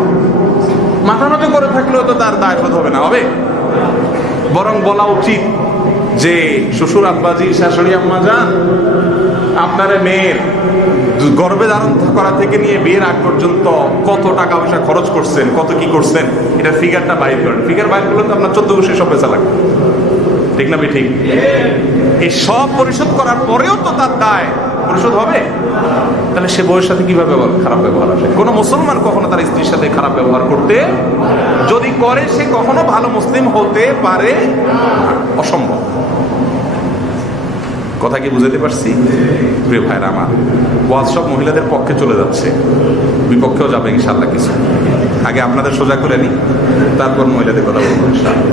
মাথা নত করে থাকলেও তো তার দায় শোধ হবে না, হবে? বরং বলা উচিত যে শ্বশুর আব্বাজি, শাশুড়ি আম্মা যান, আপনারা মেয়ের গর্ভে ধারণ করা থেকে নিয়ে বিয়ের আগ পর্যন্ত কত টাকা পয়সা খরচ করছেন, কত কি করছেন, এটা ফিগারটা বাইর করেন। ফিগার বাইর করলে তো আপনার 14 বছর সব পেশা লাগবে, ঠিক না? ঠিক। এই সব পরিশোধ করার পরেও তো তার দায় পরিশোধ হবে। তাহলে সে বউয়ের সাথে কিভাবে খারাপ ব্যবহার আসে? কোন মুসলমান কখনো তার স্ত্রীর সাথে খারাপ ব্যবহার করতে, যদি করে সে কখনো ভালো মুসলিম হতে পারে, অসম্ভব। কথা কি বুঝাতে পারছি? প্রিয় ভাইরা আমার, ওয়াজ সব মহিলাদের পক্ষে চলে যাচ্ছে, বিপক্ষেও যাবে ইনশাআল্লাহ কিছু। আগে আপনাদের সোজা করে নি, তারপর মহিলাদের কথা বলবো ইনশাআল্লাহ।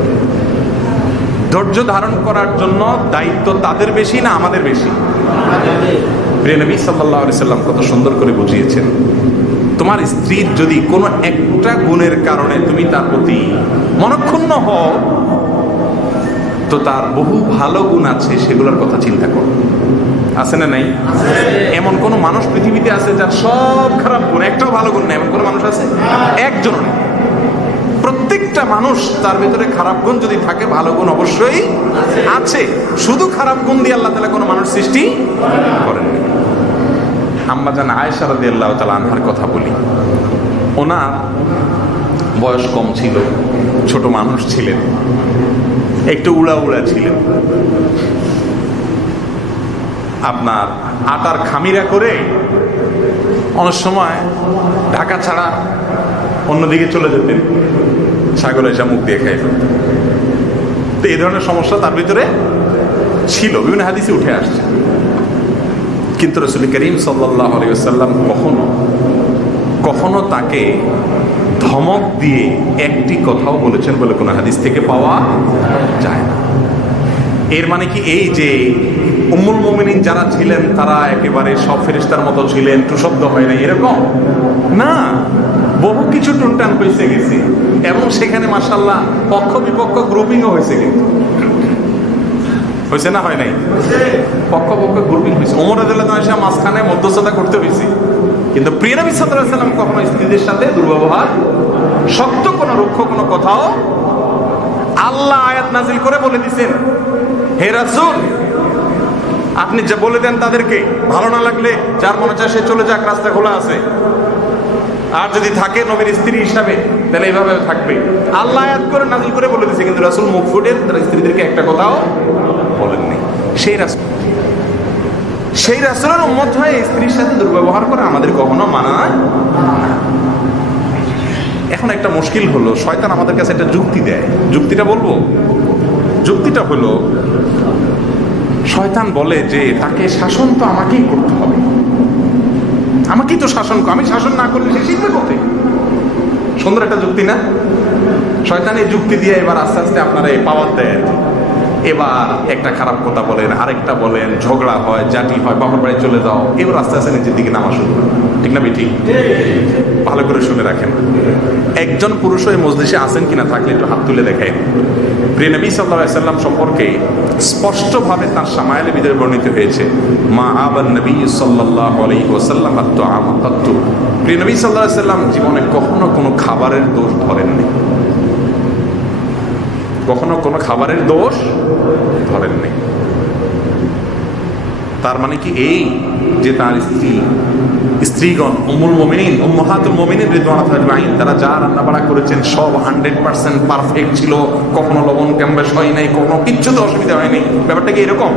ধৈর্য ধারণ করার জন্য দায়িত্ব তাদের বেশি না আমাদের বেশি? প্রিয় নবী সাল্লাল্লাহু আলাইহি সাল্লাম কত সুন্দর করে বুঝিয়েছেন, তোমার স্ত্রীর যদি কোনো একটা গুণের কারণে তুমি তার প্রতি মনক্ষুণ্ণ হও, তো তার বহু ভালো গুণ আছে, সেগুলোর কথা চিন্তা করো। আছে না নাই? এমন কোন মানুষ পৃথিবীতে আছে যার সব খারাপ গুণ, একটাও ভালো গুণ নেই? এমন কোন মানুষ আছে? একজন নেই। প্রত্যেকটা মানুষ, তার ভিতরে খারাপ গুণ যদি থাকে, ভালো গুণ অবশ্যই আছে। শুধু খারাপ গুণ দিয়ে আল্লাহ তাআলা কোনো মানুষ সৃষ্টি করেননি। আম্মা জান আয়েশা রাদিয়াল্লাহু তাআলা আনহার কথা বলি। ওনার বয়স কম ছিল, ছোট মানুষ ছিলেন, একটু উড়া উড়া ছিলেন। আপনার আটার খামিরা করে অনেক সময় ঢাকা ছাড়া অন্যদিকে চলে যেতেন, ছাগল এসে মুখ দিয়ে খাই ফেলত। তো এই ধরনের সমস্যা তার ভিতরে ছিল, বিভিন্ন হাদিসে উঠে আসছে। কিন্তু রাসূল করিম সাল্লাল্লাহু আলাইহি ওয়াসাল্লাম কখনো তাকে ধমক দিয়ে একটি কথাও বলেছেন বলে কোনো হাদিস থেকে পাওয়া যায় না। এর মানে কি এই যে উম্মুল মুমিনিন যারা ছিলেন তারা একেবারে সব ফেরেশতার মতো ছিলেন, টু শব্দ হয় না, এরকম না। বহু কিছু টুনটান হয়েছে গেছে, এবং সেখানে মাশাআল্লাহ পক্ষ বিপক্ষ গ্রুপিংও হয়েছে, কিন্তু হয়েছে না হয় নাই? পক্ষ পক্ষ গ্রুপিং হয়েছে। ওমর রাদিয়াল্লাহু আনহু মাঝখানে মধ্যস্থতা করতে হয়েছে। কিন্তু প্রিয় নবী সাল্লাল্লাহু আলাইহি ওয়াসাল্লাম কখনো স্ত্রীদের সাথে দুর্ব্যবহার, শক্ত কোনো রুক্ষ কোনো কথাও, আল্লাহ আয়াত নাজিল করে বলে দিয়েছেন, হে রাসূল আপনি যা বলে দেন তাদেরকে, ভালো না লাগলে যার মনে চায় সে চলে যাক, রাস্তা খোলা আছে। আর যদি থাকে নবীর স্ত্রী হিসাবে, তাহলে এইভাবে থাকবে। আল্লাহ আয়াত করে নাজিল করে বলে দিয়েছে, কিন্তু রাসূল মুখ ফুটে তার স্ত্রীদেরকে একটা কথাও বলেননি। সেই রাসূলের উম্মত হয়ে স্ত্রীর সাথে দুর্ব্যবহার করে আমাদের কখনো মানা না। এখন একটা মুশকিল হলো, শয়তান আমাদের কাছে একটা যুক্তি দেয়। যুক্তিটা বলবো? যুক্তিটা হলো, শয়তান বলে যে তাকে শাসন তো আমাকেই করতে হবে, আমাকেই তো শাসন, আমি শাসন না করলে সে শিখবে কোথায়? সুন্দর একটা যুক্তি না? শয়তান এই যুক্তি দিয়ে এবার আস্তে আস্তে আপনারা এই পাওয়ার দেয়। এবার একটা খারাপ কথা বলেন, আরেকটা বলেন, ঝগড়া হয়, জাটি হয়, বাবার বাড়ি চলে যাও, এবার আস্তে আস্তে নিজের দিকে নামা শুরু করে। ঠিক না বেঠিক? ভালো করে শুনে রাখেন। একজন পুরুষ ওই মজলিসে আছেন কিনা, থাকলে একটু হাত তুলে দেখাই। প্রিয় নবী সাল্লাল্লাহু আলাইহি ওয়াসাল্লাম সম্পর্কে স্পষ্টভাবে তার শামায়েলে ভিতরে বর্ণিত হয়েছে, মা আবান নবী সাল্লাল্লাহু আলাইহি ওয়াসাল্লাম আত-তাআমা কাত্তু। প্রিয় নবী সাল্লাল্লাহু আলাইহি ওয়াসাল্লাম জীবনে কখনো কোনো খাবারের দোষ ধরেননি, কখনো কোনো খাবারের দোষ ধরেননি। তার মানে কি এই যে তার স্ত্রীগণ উম্মুল মুমিনিন, উম্মাহাতুল মুমিনিন রিদওয়ানুল্লাহি আলাইহিম, তারা যা রান্না বাড়া করেছেন সব 100% পারফেক্ট ছিল, কখনো লবণ কমবেশ হয় নাই, কখনো কিচ্ছুতে অসুবিধা হয়নি। ব্যাপারটা কি এরকম?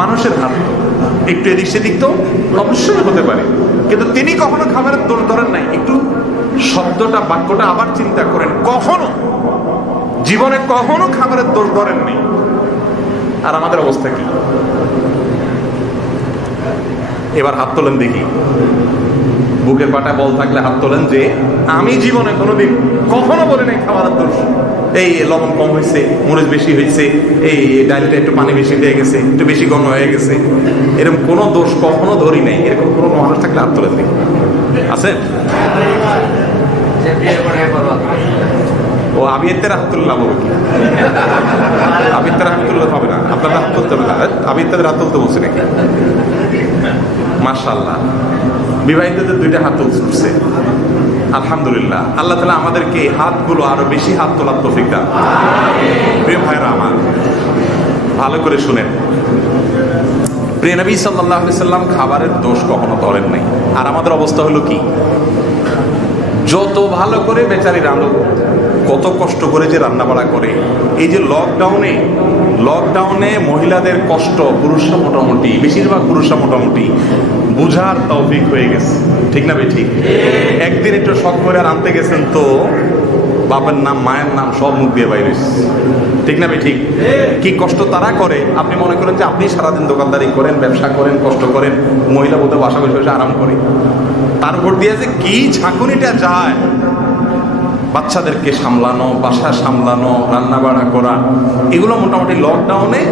মানুষের হাত একটু এদিক সেদিক তো অবশ্যই হতে পারে, কিন্তু তিনি কখনো খাবারের দোষ ধরেন নাই। একটু শব্দটা, বাক্যটা আবার চিন্তা করেন, কখনো জীবনে কখনো খাবারের দোষ ধরেননি। আর আমাদের অবস্থা কি? এবার হাত তোলেন দেখি, বুকের পাটা বল থাকলে হাত তোলেন যে আমি জীবনে কোনোদিন কখনো বলি নাই খাবারের দোষ। এই লবণ কম হয়েছে, মরিচ বেশি হয়েছে, এই ডালটা একটু পানি বেশি হয়ে গেছে, একটু বেশি ঘন হয়ে গেছে, এরকম কোনো দোষ কখনো ধরি নাই। এরকম কোনো মানুষ থাকলে হাত তোলেন দেখি। আছে? ও আবিয়াতের হাত তুললে বলো কি? আবিয়াতের হাত তুললে হবে না, আপনার হাত তুলতে হবে না। আবিয়াতের হাত তুলতে বলছে নাকি? মাশাআল্লাহ, বিবাহিতদের 2টা হাত তুলছে, আলহামদুলিল্লাহ। আল্লাহ তাআলা আমাদেরকে হাতগুলো আরো বেশি হাত তোলার তৌফিক দান। প্রিয় ভাইরা আমার, ভালো করে শুনেন, প্রিয় নবী সাল্লাল্লাহু আলাইহি সাল্লাম খাবারের দোষ কখনো ধরেন নাই। আর আমাদের অবস্থা হলো কি? যত ভালো করে বেচারি রান্না, কত কষ্ট করে যে রান্না বাড়া করে। এই যে লকডাউনে মহিলাদের কষ্ট পুরুষরা মোটামুটি, বেশিরভাগ পুরুষরা মোটামুটি বুঝার তৌফিক হয়ে গেছে। ঠিক না বেঠিক? একদিন একটু শখ করে রাঁধতে গেছেন তো বাবার নাম, মায়ের নাম সব মুখ দিয়ে বাইরে। ঠিক না বেঠিক? কি কষ্ট তারা করে। আপনি মনে করেন যে আপনি সারাদিন দোকানদারি করেন, ব্যবসা করেন, কষ্ট করেন, মহিলা বোধহয় বাসা বসে বসে আরাম করে। তার উপর দিয়ে যে কি ঝাঁকুনিটা যায়, বাচ্চাদেরকে সামলানো, বাসা সামলানো, রান্না বাড়া করা, এগুলো মোটামুটি লকডাউনে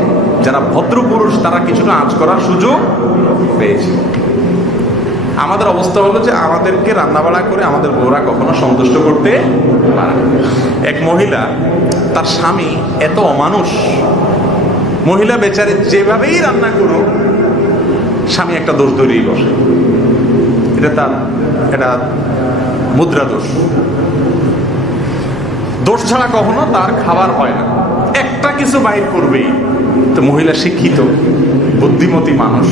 যারা ভদ্র পুরুষ তারা কিছুটা আঁচ করার সুযোগ পেয়েছে। আমাদের অবস্থা হলো যে আমাদেরকে রান্না বাড়া করে আমাদের বউরা কখনো সন্তুষ্ট করতে পারে না। এক মহিলা, তার স্বামী এত অমানুষ, মহিলা বেচারে যেভাবেই রান্না করুক স্বামী একটা দোষ ধরেই বসে। এটা মুদ্রা দোষ। দোষ ছাড়া কখনো তার খাবার হয় না, একটা কিছু বাইর করবেই। তো মহিলা শিক্ষিত বুদ্ধিমতী মানুষ,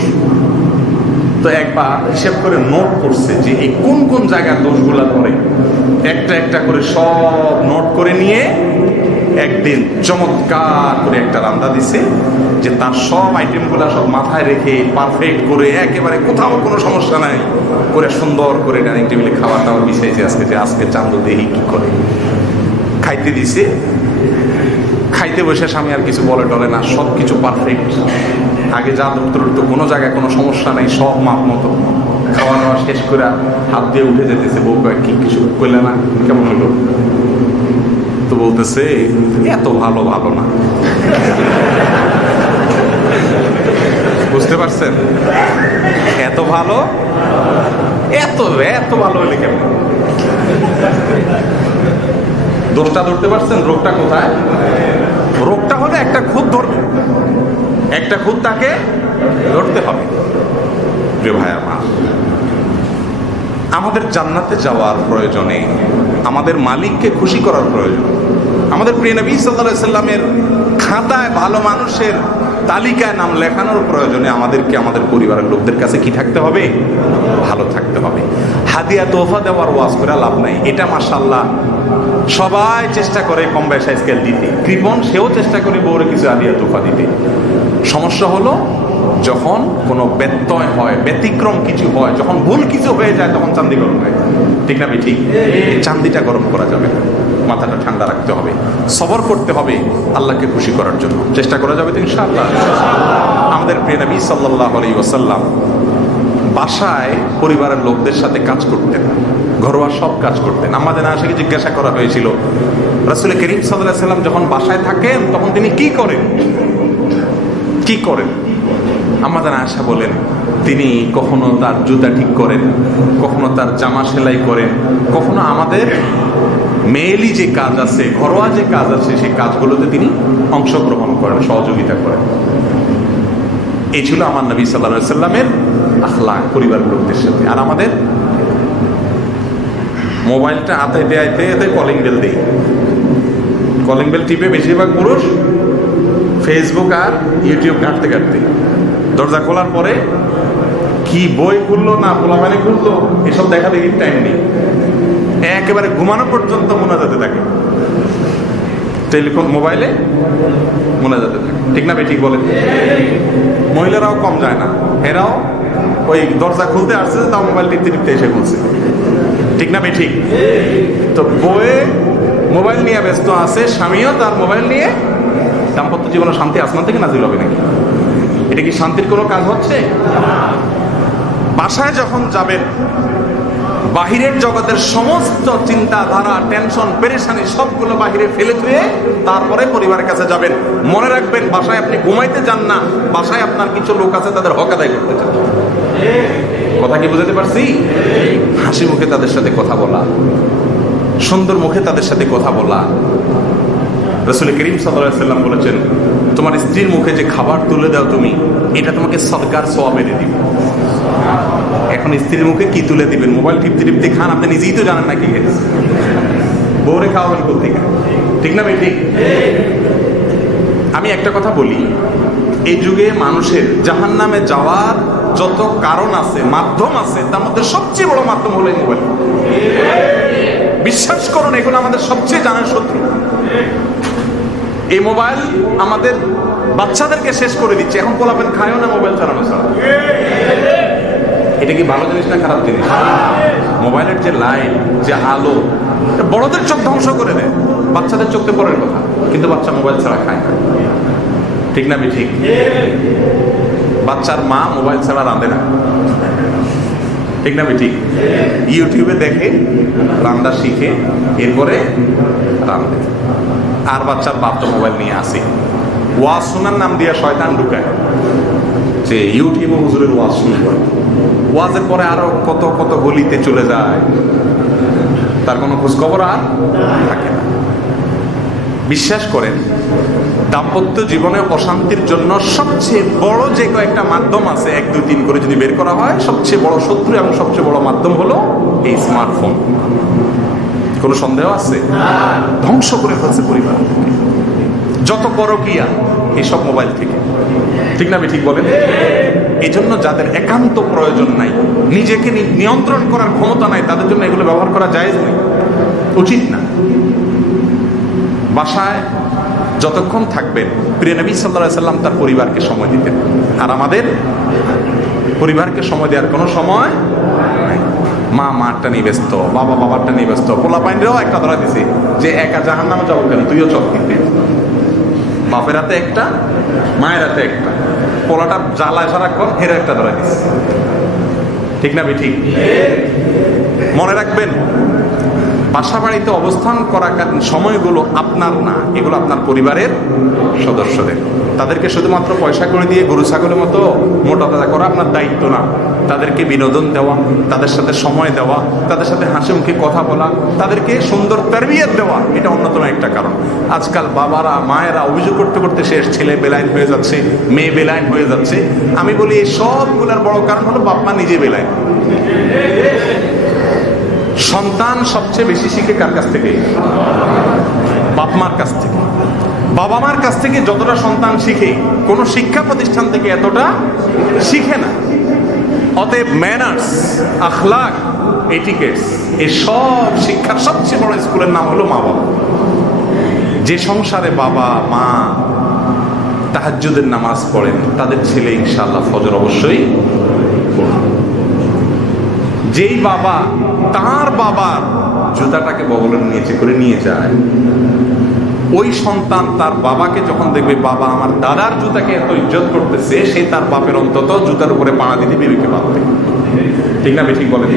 তো একবার হিসেব করে নোট করছে যে এই কোন কোন জায়গার দোষগুলা ধরে, একটা একটা করে সব নোট করে নিয়ে একদিন চমৎকার করে একটা রান্না দিছে, যে তার সব আইটেমগুলা সব মাথায় রেখে পারফেক্ট করে একেবারে কোথাও কোনো সমস্যা নাই করে সুন্দর করে ডাইনিং টেবিলে খাবার দাবার বিছাইছে। আজকে চান্দু দেহি কি করে খাইতে দিছে। খাইতে বসে স্বামী আর কিছু বলে টলে না, সব কিছু পারফেক্ট। আগে যা ধরতে তো কোনো জায়গায় কোনো সমস্যা নেই, সব মাপ মতো। খাওয়া দাওয়া শেষ করে হাত দিয়ে উঠে যেতেছে, বউ কি কিছু করলে না, কেমন হলো? তো বলতেছে এত ভালো না। বুঝতে পারছেন? এত ভালো হলে কেমন? দোষটা ধরতে পারছেন? রোগটা কোথায়? রোগটা হলে একটা খুদ ধরবে, একটা খুদ তাকে ধরতে হবে। প্রিয় ভাই আমার, আমাদের জান্নাতে যাওয়ার প্রয়োজনে আমাদের মালিককে খুশি করার প্রয়োজন। আমাদের প্রিয় নবী সাল্লাল্লাহু আলাইহি সাল্লামের খাতায় ভালো মানুষের তালিকায় নাম লেখানোর প্রয়োজনে আমাদেরকে আমাদের পরিবারের লোকদের কাছে কি থাকতে হবে? ভালো থাকতে হবে। হাদিয়া তোহফা দেওয়ার ওয়াজ করে লাভ নাই। এটা মাশাআল্লাহ সবাই চেষ্টা করে কম বেশি স্কেল দিতে, কৃপণ সেও চেষ্টা করে বউরে কিছু হাদিয়া তোহফা দিতে। সমস্যা হলো যখন কোনো ব্যত্যয় হয়, ব্যতিক্রম কিছু হয়, যখন ভুল কিছু হয়ে যায়, তখন চান্দি গরম হয়। ঠিক না? ঠিক। এই চান্দিটা গরম করা যাবে না, মাথাটা ঠান্ডা রাখতে হবে, সবর করতে হবে আল্লাহকে খুশি করার জন্য। চেষ্টা করা যাবে তো ইনশাআল্লাহ। আমাদের প্রিয় নবী সাল্লাল্লাহু আলাইহি ওয়াসাল্লাম বাসায় পরিবারের লোকদের সাথে কাজ করতেন, ঘরোয়া সব কাজ করতেন। আমাদের আয়েশাকে জিজ্ঞাসা করা হয়েছিল, রাসূল করিম সাল্লাল্লাহু আলাইহি ওয়াসাল্লাম যখন বাসায় থাকেন তখন তিনি কি করেন? আমাদের আয়েশা বলেন, তিনি কখনো তার জুতা ঠিক করেন, কখনো তার জামা সেলাই করেন, কখনো আমাদের মেয়েলি যে কাজ আছে, ঘরোয়া যে কাজ আছে, সেই কাজগুলোতে তিনি অংশগ্রহণ করেন, সহযোগিতা করেন। এই ছিল আমার নবী সাল্লাল্লাহু আলাইহি ওয়াসাল্লামের আখলাক পরিবার লোকদের সাথে। আর আমাদের মোবাইলটা হাতে আইতে কলিং বেল দেই, কলিং বেল টিপে বেশিরভাগ পুরুষ ফেসবুক আর ইউটিউব ঘাঁটতে দরজা খোলার পরে কি বই খুললো না পোলাপানি খুললো এসব দেখা দেখি টাইম নেই, একেবারে ঘুমানো পর্যন্ত মোনাজাতে থাকে, টেলিফোন মোবাইলে মোনাজাতে থাকে। ঠিক না ঠিক বলেন? মহিলারাও কম যায় না, এরাও ওই দরজা খুলতে আসছে, তাও মোবাইল টিপতে এসে খুলছে। ঠিক না ঠিক? তো বইয়ে মোবাইল নিয়ে ব্যস্ত আছে, স্বামীও তার মোবাইল নিয়ে। দাম্পত্য জীবনে শান্তি আসমান থেকে নাজিল হবে নাকি? এটা কি শান্তির কোনো কাজ হচ্ছে? বাসায় যখন যাবেন, বাহিরের জগতের সমস্ত চিন্তাধারা, টেনশন, পেরেশানি সবগুলো বাহিরে ফেলে দিয়ে তারপরে পরিবারের কাছে যাবেন। মনে রাখবেন, বাসায় আপনি ঘুমাইতে যান না, বাসায় আপনার কিছু লোক আছে তাদের হক আদায় করতে চান। কথা কি বুঝাতে পারছি? হাসি মুখে তাদের সাথে কথা বলা, সুন্দর মুখে তাদের সাথে কথা বলা। রাসূল করিম সাল্লাল্লাহু আলাইহি ওয়াসাল্লাম বলেছেন, তোমার স্ত্রীর মুখে যে খাবার তুলে দাও তুমি, এটা তোমাকে সদকার সওয়াব এনে দিবে। এখন স্ত্রীর মুখে কি তুলে দিবেন? মোবাইল টিপতে খান, আপনি নিজেই তো জানেন না কি খেয়েছে, বউরে খাওয়াবেন কোথেকে? ঠিক না ঠিক? আমি একটা কথা বলি, এই যুগে মানুষের জাহান্নামে যাওয়ার যত কারণ আছে, মাধ্যম আছে, তার মধ্যে সবচেয়ে বড় মাধ্যম হলো এই মোবাইল। বিশ্বাস করুন, এগুলো আমাদের সবচেয়ে জানার শত্রু। এই মোবাইল আমাদের বাচ্চাদেরকে শেষ করে দিচ্ছে। এখন পোলাপেন খায়ও না মোবাইল চালানো ছাড়া। এটা কি ভালো জিনিস না খারাপ জিনিস? মোবাইলের যে লাইট, যে আলো, বড়দের চোখ ধ্বংস করে দেয়, বাচ্চাদের চোখে পড়ার কথা, কিন্তু বাচ্চা মোবাইল ছাড়া খায় না। ঠিক না ঠিক? বাচ্চার মা মোবাইল ছাড়া রাঁধে না। ঠিক না ঠিক? ইউটিউবে দেখে রান্না শিখে এরপরে রাঁধে। আর বাচ্চার বাপ তো মোবাইল নিয়ে আসে, ওয়াজ শোনার নাম দিয়ে শয়তান ঢুকায় যে ইউটিউবে হুজুরের ওয়াজ শুনবো। ওয়াজের পরে আরো কত কত গলিতে চলে যায়, তার কোনো খোঁজখবর আর থাকে না। বিশ্বাস করেন, দাম্পত্য জীবনে অশান্তির জন্য সবচেয়ে বড় যে কয়েকটা মাধ্যম আছে, 1, 2, 3 করে যদি বের করা হয়, সবচেয়ে বড় শত্রু এবং সবচেয়ে বড় মাধ্যম হলো এই স্মার্টফোন। কোনো সন্দেহ আছে? ধ্বংস করে ফেলছে পরিবার, যত পরকীয়া এইসব মোবাইল থেকে। ঠিক না ঠিক বলেন? এই জন্য যাদের একান্ত প্রয়োজন নাই, নিজেকে নিয়ন্ত্রণ করার ক্ষমতা নাই, তাদের জন্য এগুলো ব্যবহার করা জায়েজ নেই, উচিত না। বাসায় যতক্ষণ থাকবেন, প্রিয় নবী সাল্লাল্লাহু আলাইহি ওয়াসাল্লাম তার পরিবারকে সময় দিতেন। আর আমাদের পরিবারকে সময় দেওয়ার কোনো সময় নাই। মা মারটা নিয়ে ব্যস্ত, বাবা বাবারটা নিয়ে ব্যস্ত, পোলাপাইনরাও একটা ধরা দিছে যে একা জাহান্নামে যাবো কেন, তুইও চল। কিনতে বাপের হাতে একটা, মায়ের হাতে একটা, পোলাটা জ্বালায় সারাক্ষণ, হেরে একটা ধরা দিছে। ঠিক না ঠিক? মনে রাখবেন, বাসা বাড়িতে অবস্থান করাকালীন সময়গুলো আপনার না, এগুলো আপনার পরিবারের সদস্যদের। তাদেরকে শুধুমাত্র পয়সা করে দিয়ে গরু ছাগলের মতো মোটা তাজা করা আপনার দায়িত্ব না। তাদেরকে বিনোদন দেওয়া, তাদের সাথে সময় দেওয়া, তাদের সাথে হাসি মুখে কথা বলা, তাদেরকে সুন্দর তারবিয়ত দেওয়া, এটা অন্যতম একটা কারণ। আজকাল বাবারা মায়েরা অভিযোগ করতে করতে শেষ, ছেলে বেলাইন হয়ে যাচ্ছে, মেয়ে বেলাইন হয়ে যাচ্ছে। আমি বলি এই সবগুলোর বড় কারণ হলো বাপ মা নিজে বেলাইন। সন্তান সবচেয়ে বেশি শিখে কার কাছ থেকে? বাপ মার কাছ থেকে। বাবা মার কাছ থেকে যতটা সন্তান শিখে, কোন শিক্ষা প্রতিষ্ঠান থেকে এতটা শিখে না। অতএব ম্যানার্স, আখলাক, এটিকেটস, এই সব শিক্ষার সবচেয়ে বড় স্কুলের নাম হলো মা বাবা। যে সংসারে বাবা মা তাহাজ্জুদের নামাজ পড়েন, তাদের ছেলে ইনশাআল্লাহ ফজর অবশ্যই পড়ে। যেই বাবা তার বাবার জুতাটাকে বগলের নিচে করে নিয়ে যায়, ওই সন্তান তার বাবাকে যখন দেখবে বাবা আমার দাদার জুতাকে এত ইজ্জত করতেছে, সে তার বাপের অন্তত জুতার উপরে পাড়া দিতে বিবেকে বাঁধবে। ঠিক না ঠিক বলেন?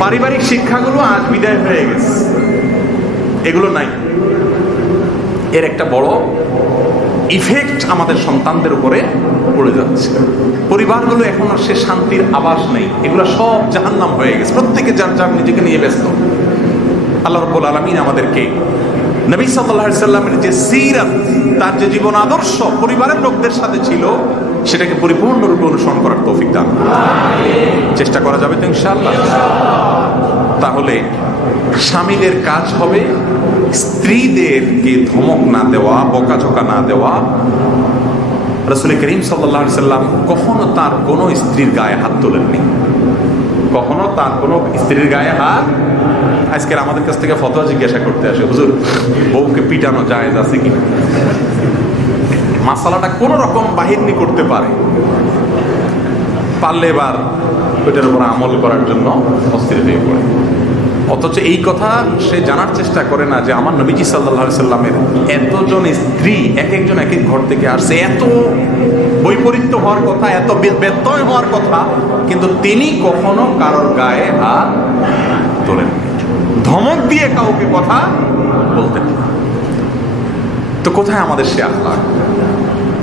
পারিবারিক শিক্ষাগুলো আজ বিদায় হয়ে গেছে, এগুলো নাই। এর একটা বড় ইফেক্ট আমাদের সন্তানদের উপরে পড়ে যাচ্ছে। পরিবারগুলো এখন আর সে শান্তির আবাস নেই, এগুলো সব জাহান্নাম হয়ে গেছে। প্রত্যেকে যার যার নিজেকে নিয়ে ব্যস্ত। আল্লাহ রাব্বুল আলামিন আমাদেরকে নবী সাল্লাল্লাহু আলাইহি সাল্লামের যে সিরাত, তার যে জীবন আদর্শ পরিবারের লোকদের সাথে ছিল, সেটাকে পরিপূর্ণরূপে অনুসরণ করার তৌফিক দান। চেষ্টা করা যাবে তো ইনশাআল্লাহ। তাহলে স্বামীদের কাজ হবে স্ত্রীদেরকে ধমক না দেওয়া, বকাঝকা না দেওয়া। রাসূল করিম সাল্লাল্লাহু আলাইহি সাল্লাম কখনো তার কোনো স্ত্রীর গায়ে হাত তোলেননি, কখনো তার কোনো স্ত্রীর গায়ে হাত। আজকের আমাদের কাছ থেকে ফতোয়া জিজ্ঞাসা করতে আসে, হুজুর বউকে পিটানো জায়েজ আছে কিনা? মাসালাটা কোন রকম বাহিনী করতে পারে, পারলে এবার ওইটার উপর আমল করার জন্য অস্থির হয়ে পড়ে। অথচ এই কথা সে জানার চেষ্টা করে না যে আমার নবীজি সাল্লাল্লাহু আলাইহি সাল্লামের এতজন স্ত্রী এক একজন এক এক ঘর থেকে আসছে, এত বৈপরীত্য হওয়ার কথা, এত ব্যত্যয় হওয়ার কথা, কিন্তু তিনি কখনো কারোর গায়ে হাত তোলেন, ধমক দিয়ে কাউকে কথা বলতেন। তো কোথায় আমাদের সে আখলাক?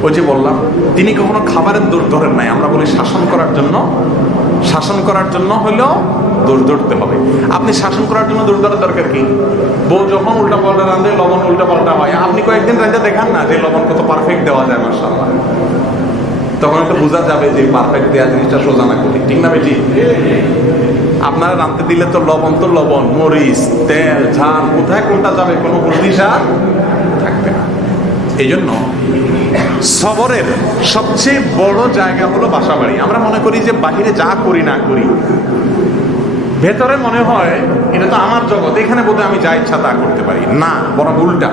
ওই যে বললাম, তিনি কখনো খাবারের দোষ ধরেন নাই। আমরা বলি শাসন করার জন্য হলেও দোষ ধরতে হবে। আপনি শাসন করার জন্য দোষ ধরার দরকার কি? বউ যখন উল্টা পাল্টা রাঁধে, লবণ উল্টা পাল্টা হয়, আপনি কয়েকদিন রাঁধে দেখান না যে লবণ কত পারফেক্ট দেওয়া যায়, মাশাআল্লাহ। তখন তো বোঝা যাবে যে পারফেক্ট দেওয়া জিনিসটা সোজা না করি, ঠিক না বেটি? আপনারা রাঁধতে দিলে তো লবণ, মরিচ, তেল, ঝাল, কোথায় কোনটা যাবে কোনো বুদ্ধিশা থাকবে না। এই জন্য সবরের সবচেয়ে বড় জায়গা হলো বাসা বাড়ি। আমরা মনে করি যে বাহিরে যা করি না করি, ভেতরে মনে হয় এটা তো আমার জগৎ, এখানে বোধহয় আমি যা ইচ্ছা তা করতে পারি। না, বরং উল্টা।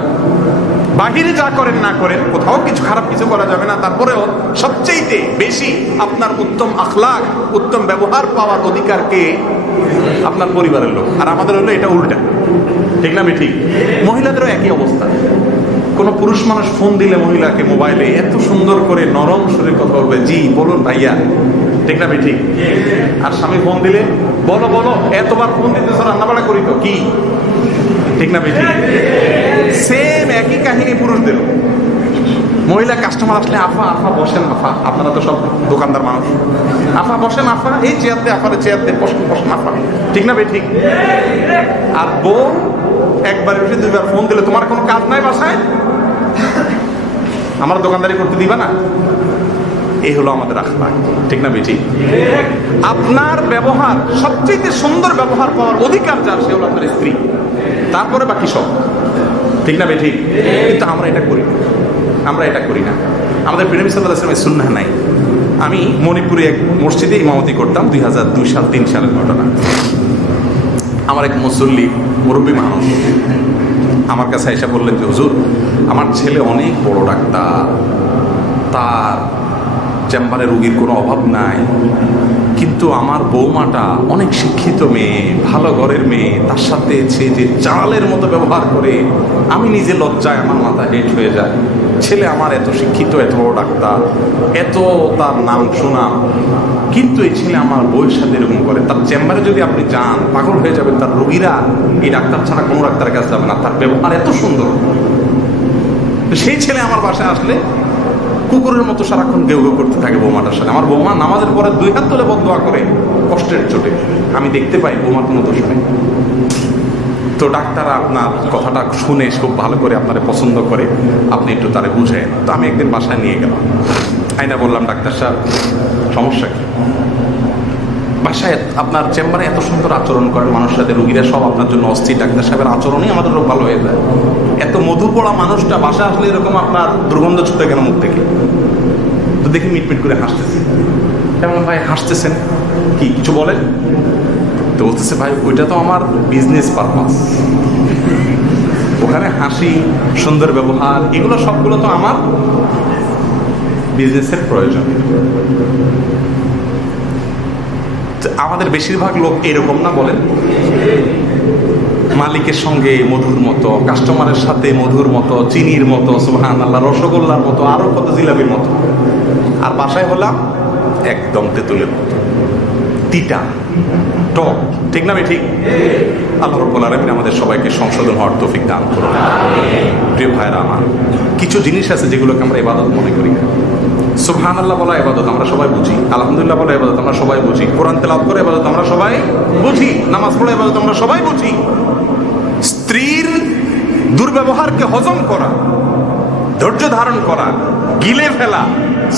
বাহিরে যা করেন না করেন, কোথাও কিছু খারাপ কিছু করা যাবে না, তারপরেও সবচেয়ে বেশি আপনার উত্তম আখলাক, উত্তম ব্যবহার পাওয়ার অধিকার কে? আপনার পরিবারের লোক। আর আমাদের হলো এটা উল্টা, ঠিক না? ঠিক। মহিলাদেরও একই অবস্থা। কোন পুরুষ মানুষ ফোন দিলে মহিলাকে মোবাইলে এত সুন্দর করে নরম সুরে কথা বলবে, জি বলুন ভাইয়া, ঠিক না ঠিক? আর স্বামী ফোন দিলে বলো এতবার ফোন দিতেছ, রান্নাবাড়া করি তো, কি ঠিক না ঠিক? সেম একই কাহিনী পুরুষদের। মহিলা কাস্টমার আসলে আফা বসেন, আফা, আপনারা তো সব দোকানদার মানুষ, আফা বসেন, আফা এই চেয়ারতে, আফারে চেয়ারতে বসেন আফা, ঠিক না ঠিক? আর বউ একবার এসে দুইবার ফোন দিলে, তোমার কোনো কাজ নাই বাসায়, আমার দোকানদারি করতে দিবা না? এই হলো আমাদের আখলাক, ঠিক না বেটি? আপনার ব্যবহার, সবচেয়ে সুন্দর ব্যবহার পাওয়ার অধিকার যার, সে হলো আপনার স্ত্রী, তারপরে বাকি সব, ঠিক না বেটি? কিন্তু আমরা এটা করি না। আমাদের প্রিয় নবী সাল্লাল্লাহু আলাইহি ওয়াসাল্লামের সুন্নাহ নাই। আমি মণিপুরে এক মসজিদে ইমামতি করতাম, 2002-3 সালের ঘটনা। আমার এক মুরব্বী মানুষ আমার কাছে এসে বললেন যে, হুজুর, আমার ছেলে অনেক বড় ডাক্তার, তার চেম্বারে রোগীর কোনো অভাব নাই, কিন্তু আমার বৌমাটা অনেক শিক্ষিত মেয়ে, ভালো ঘরের মেয়ে, তার সাথে সে যে চালের মতো ব্যবহার করে, আমি নিজে লজ্জায় আমার মাথা হেট হয়ে যায়। ছেলে আমার এত শিক্ষিত, এত বড় ডাক্তার, এত তার নাম শোনা, কিন্তু এই ছেলে আমার বউয়ের সাথে এরকম করে। তার চেম্বারে যদি আপনি যান, পাগল হয়ে যাবেন। তার রোগীরা এই ডাক্তার ছাড়া কোনো ডাক্তারের কাছে যাবে না, তার ব্যবহার এত সুন্দর। সেই ছেলে আমার বাসায় আসলে কুকুরের মতো সারাক্ষণ গেউ গেউ করতে থাকে বৌমাটার সাথে। আমার বৌমা নামাজের পরে 2 হাত তুলে বদদোয়া করে কষ্টের চোটে, আমি দেখতে পাই বৌমার কোনো দোষ নেই। তো ডাক্তার আপনার কথাটা শুনে খুব ভালো করে আপনারে পছন্দ করে, আপনি একটু তারে বুঝেন। তো আমি একদিন বাসায় নিয়ে গেলাম, আইনা বললাম, ডাক্তার সাহেব সমস্যা কি? বাসায় আপনার চেম্বারে এত সুন্দর আচরণ করেন মানুষের সাথে, রুগীরা সব আপনার জন্য অস্থির, ডাক্তার সাহেবের আচরণই আমাদের রোগ ভালো হয়ে যায়। এত মধু পড়া মানুষটা বাসায় আসলে এরকম আপনার দুর্গন্ধ ছুটে কেন মুখ থেকে? তো দেখি মিটমিট করে হাসতেছে। কেমন ভাই হাসতেছেন, কি কিছু বলেন? তো বলতেছে, ভাই ওইটা তো আমার বিজনেস পারপাস, ওখানে হাসি, সুন্দর ব্যবহার, এগুলো সবগুলো তো আমার বিজনেসের প্রয়োজন। আমাদের বেশিরভাগ লোক এরকম না, বলেন? মালিকের সঙ্গে মধুর মতো, কাস্টমারের সাথে মধুর মতো, চিনির মতো, সুবহানাল্লাহ, রসগোল্লার মতো, আরো কত জিলাপির মতো। আর বাসায় হলাম একদম তেঁতুলের মতো। তিতা টক, ঠিক না ঠিক? আল্লাহ রাব্বুল আলামিন আমাদের সবাইকে সংশোধন হওয়ার তৌফিক দান করুন। প্রিয় ভাইরা আমার, কিছু জিনিস আছে যেগুলোকে আমরা ইবাদত মনে করি না। সুবহানাল্লাহ বলা ইবাদত আমরা সবাই বুঝি, আলহামদুলিল্লাহ বলা ইবাদত আমরা সবাই বুঝি, কোরআন তেলাওয়াত করে ইবাদত আমরা সবাই বুঝি, নামাজ পড়া ইবাদত আমরা সবাই বুঝি। স্ত্রীর দুর্ব্যবহারকে হজম করা, ধৈর্য ধারণ করা, গিলে ফেলা,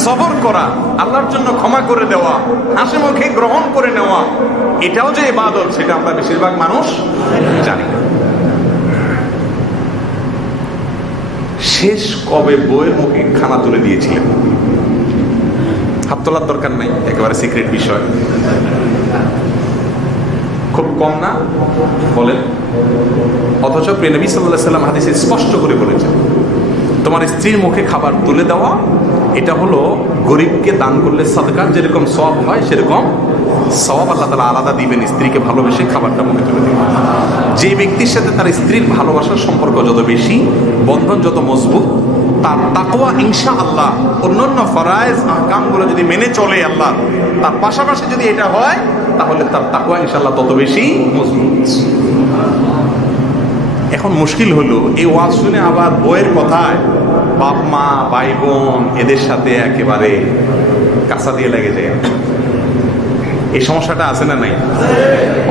সবর করা, আল্লাহর জন্য ক্ষমা করে দেওয়া, হাসি মুখে গ্রহণ করে নেওয়া, এটাও যে ইবাদত সেটা আমরা বেশিরভাগ মানুষ জানি না। শেষ কবে বউয়ের মুখে খানা তুলে দিয়েছিলেন? হাত তোলার দরকার নাই, একেবারে সিক্রেট বিষয়। খুব কম না বলেন? অথচ প্রিয় নবী সাল্লাল্লাহু আলাইহি ওয়াসাল্লাম হাদিসে স্পষ্ট করে বলেছেন, তোমার স্ত্রীর মুখে খাবার তুলে দেওয়া এটা হলো গরিবকে দান করলে সাদকার যেরকম সওয়াব হয় সেরকম সওয়াব আল্লাহ তাআলা আলাদা দিবেন স্ত্রীকে ভালোবেসে খাবারটা মুখে তুলে দিবেন। যে ব্যক্তির সাথে তার স্ত্রীর ভালোবাসার সম্পর্ক যত বেশি, বন্ধন যত মজবুত, তার তাকওয়া ইনশাআল্লাহ অন্যান্য ফরায়েজ আহকামগুলো যদি মেনে চলে আল্লাহ, তার পাশাপাশি যদি এটা হয় তাহলে তার তাকওয়া ইনশাআল্লাহ তত বেশি মজবুত। এখন মুশকিল হলো এই ওয়াজ শুনে আবার বইয়ের কথায় বাপ মা ভাই বোন এদের সাথে একেবারে কাঁচা দিয়ে লেগে যায়। এই সমস্যাটা আছে না নাই?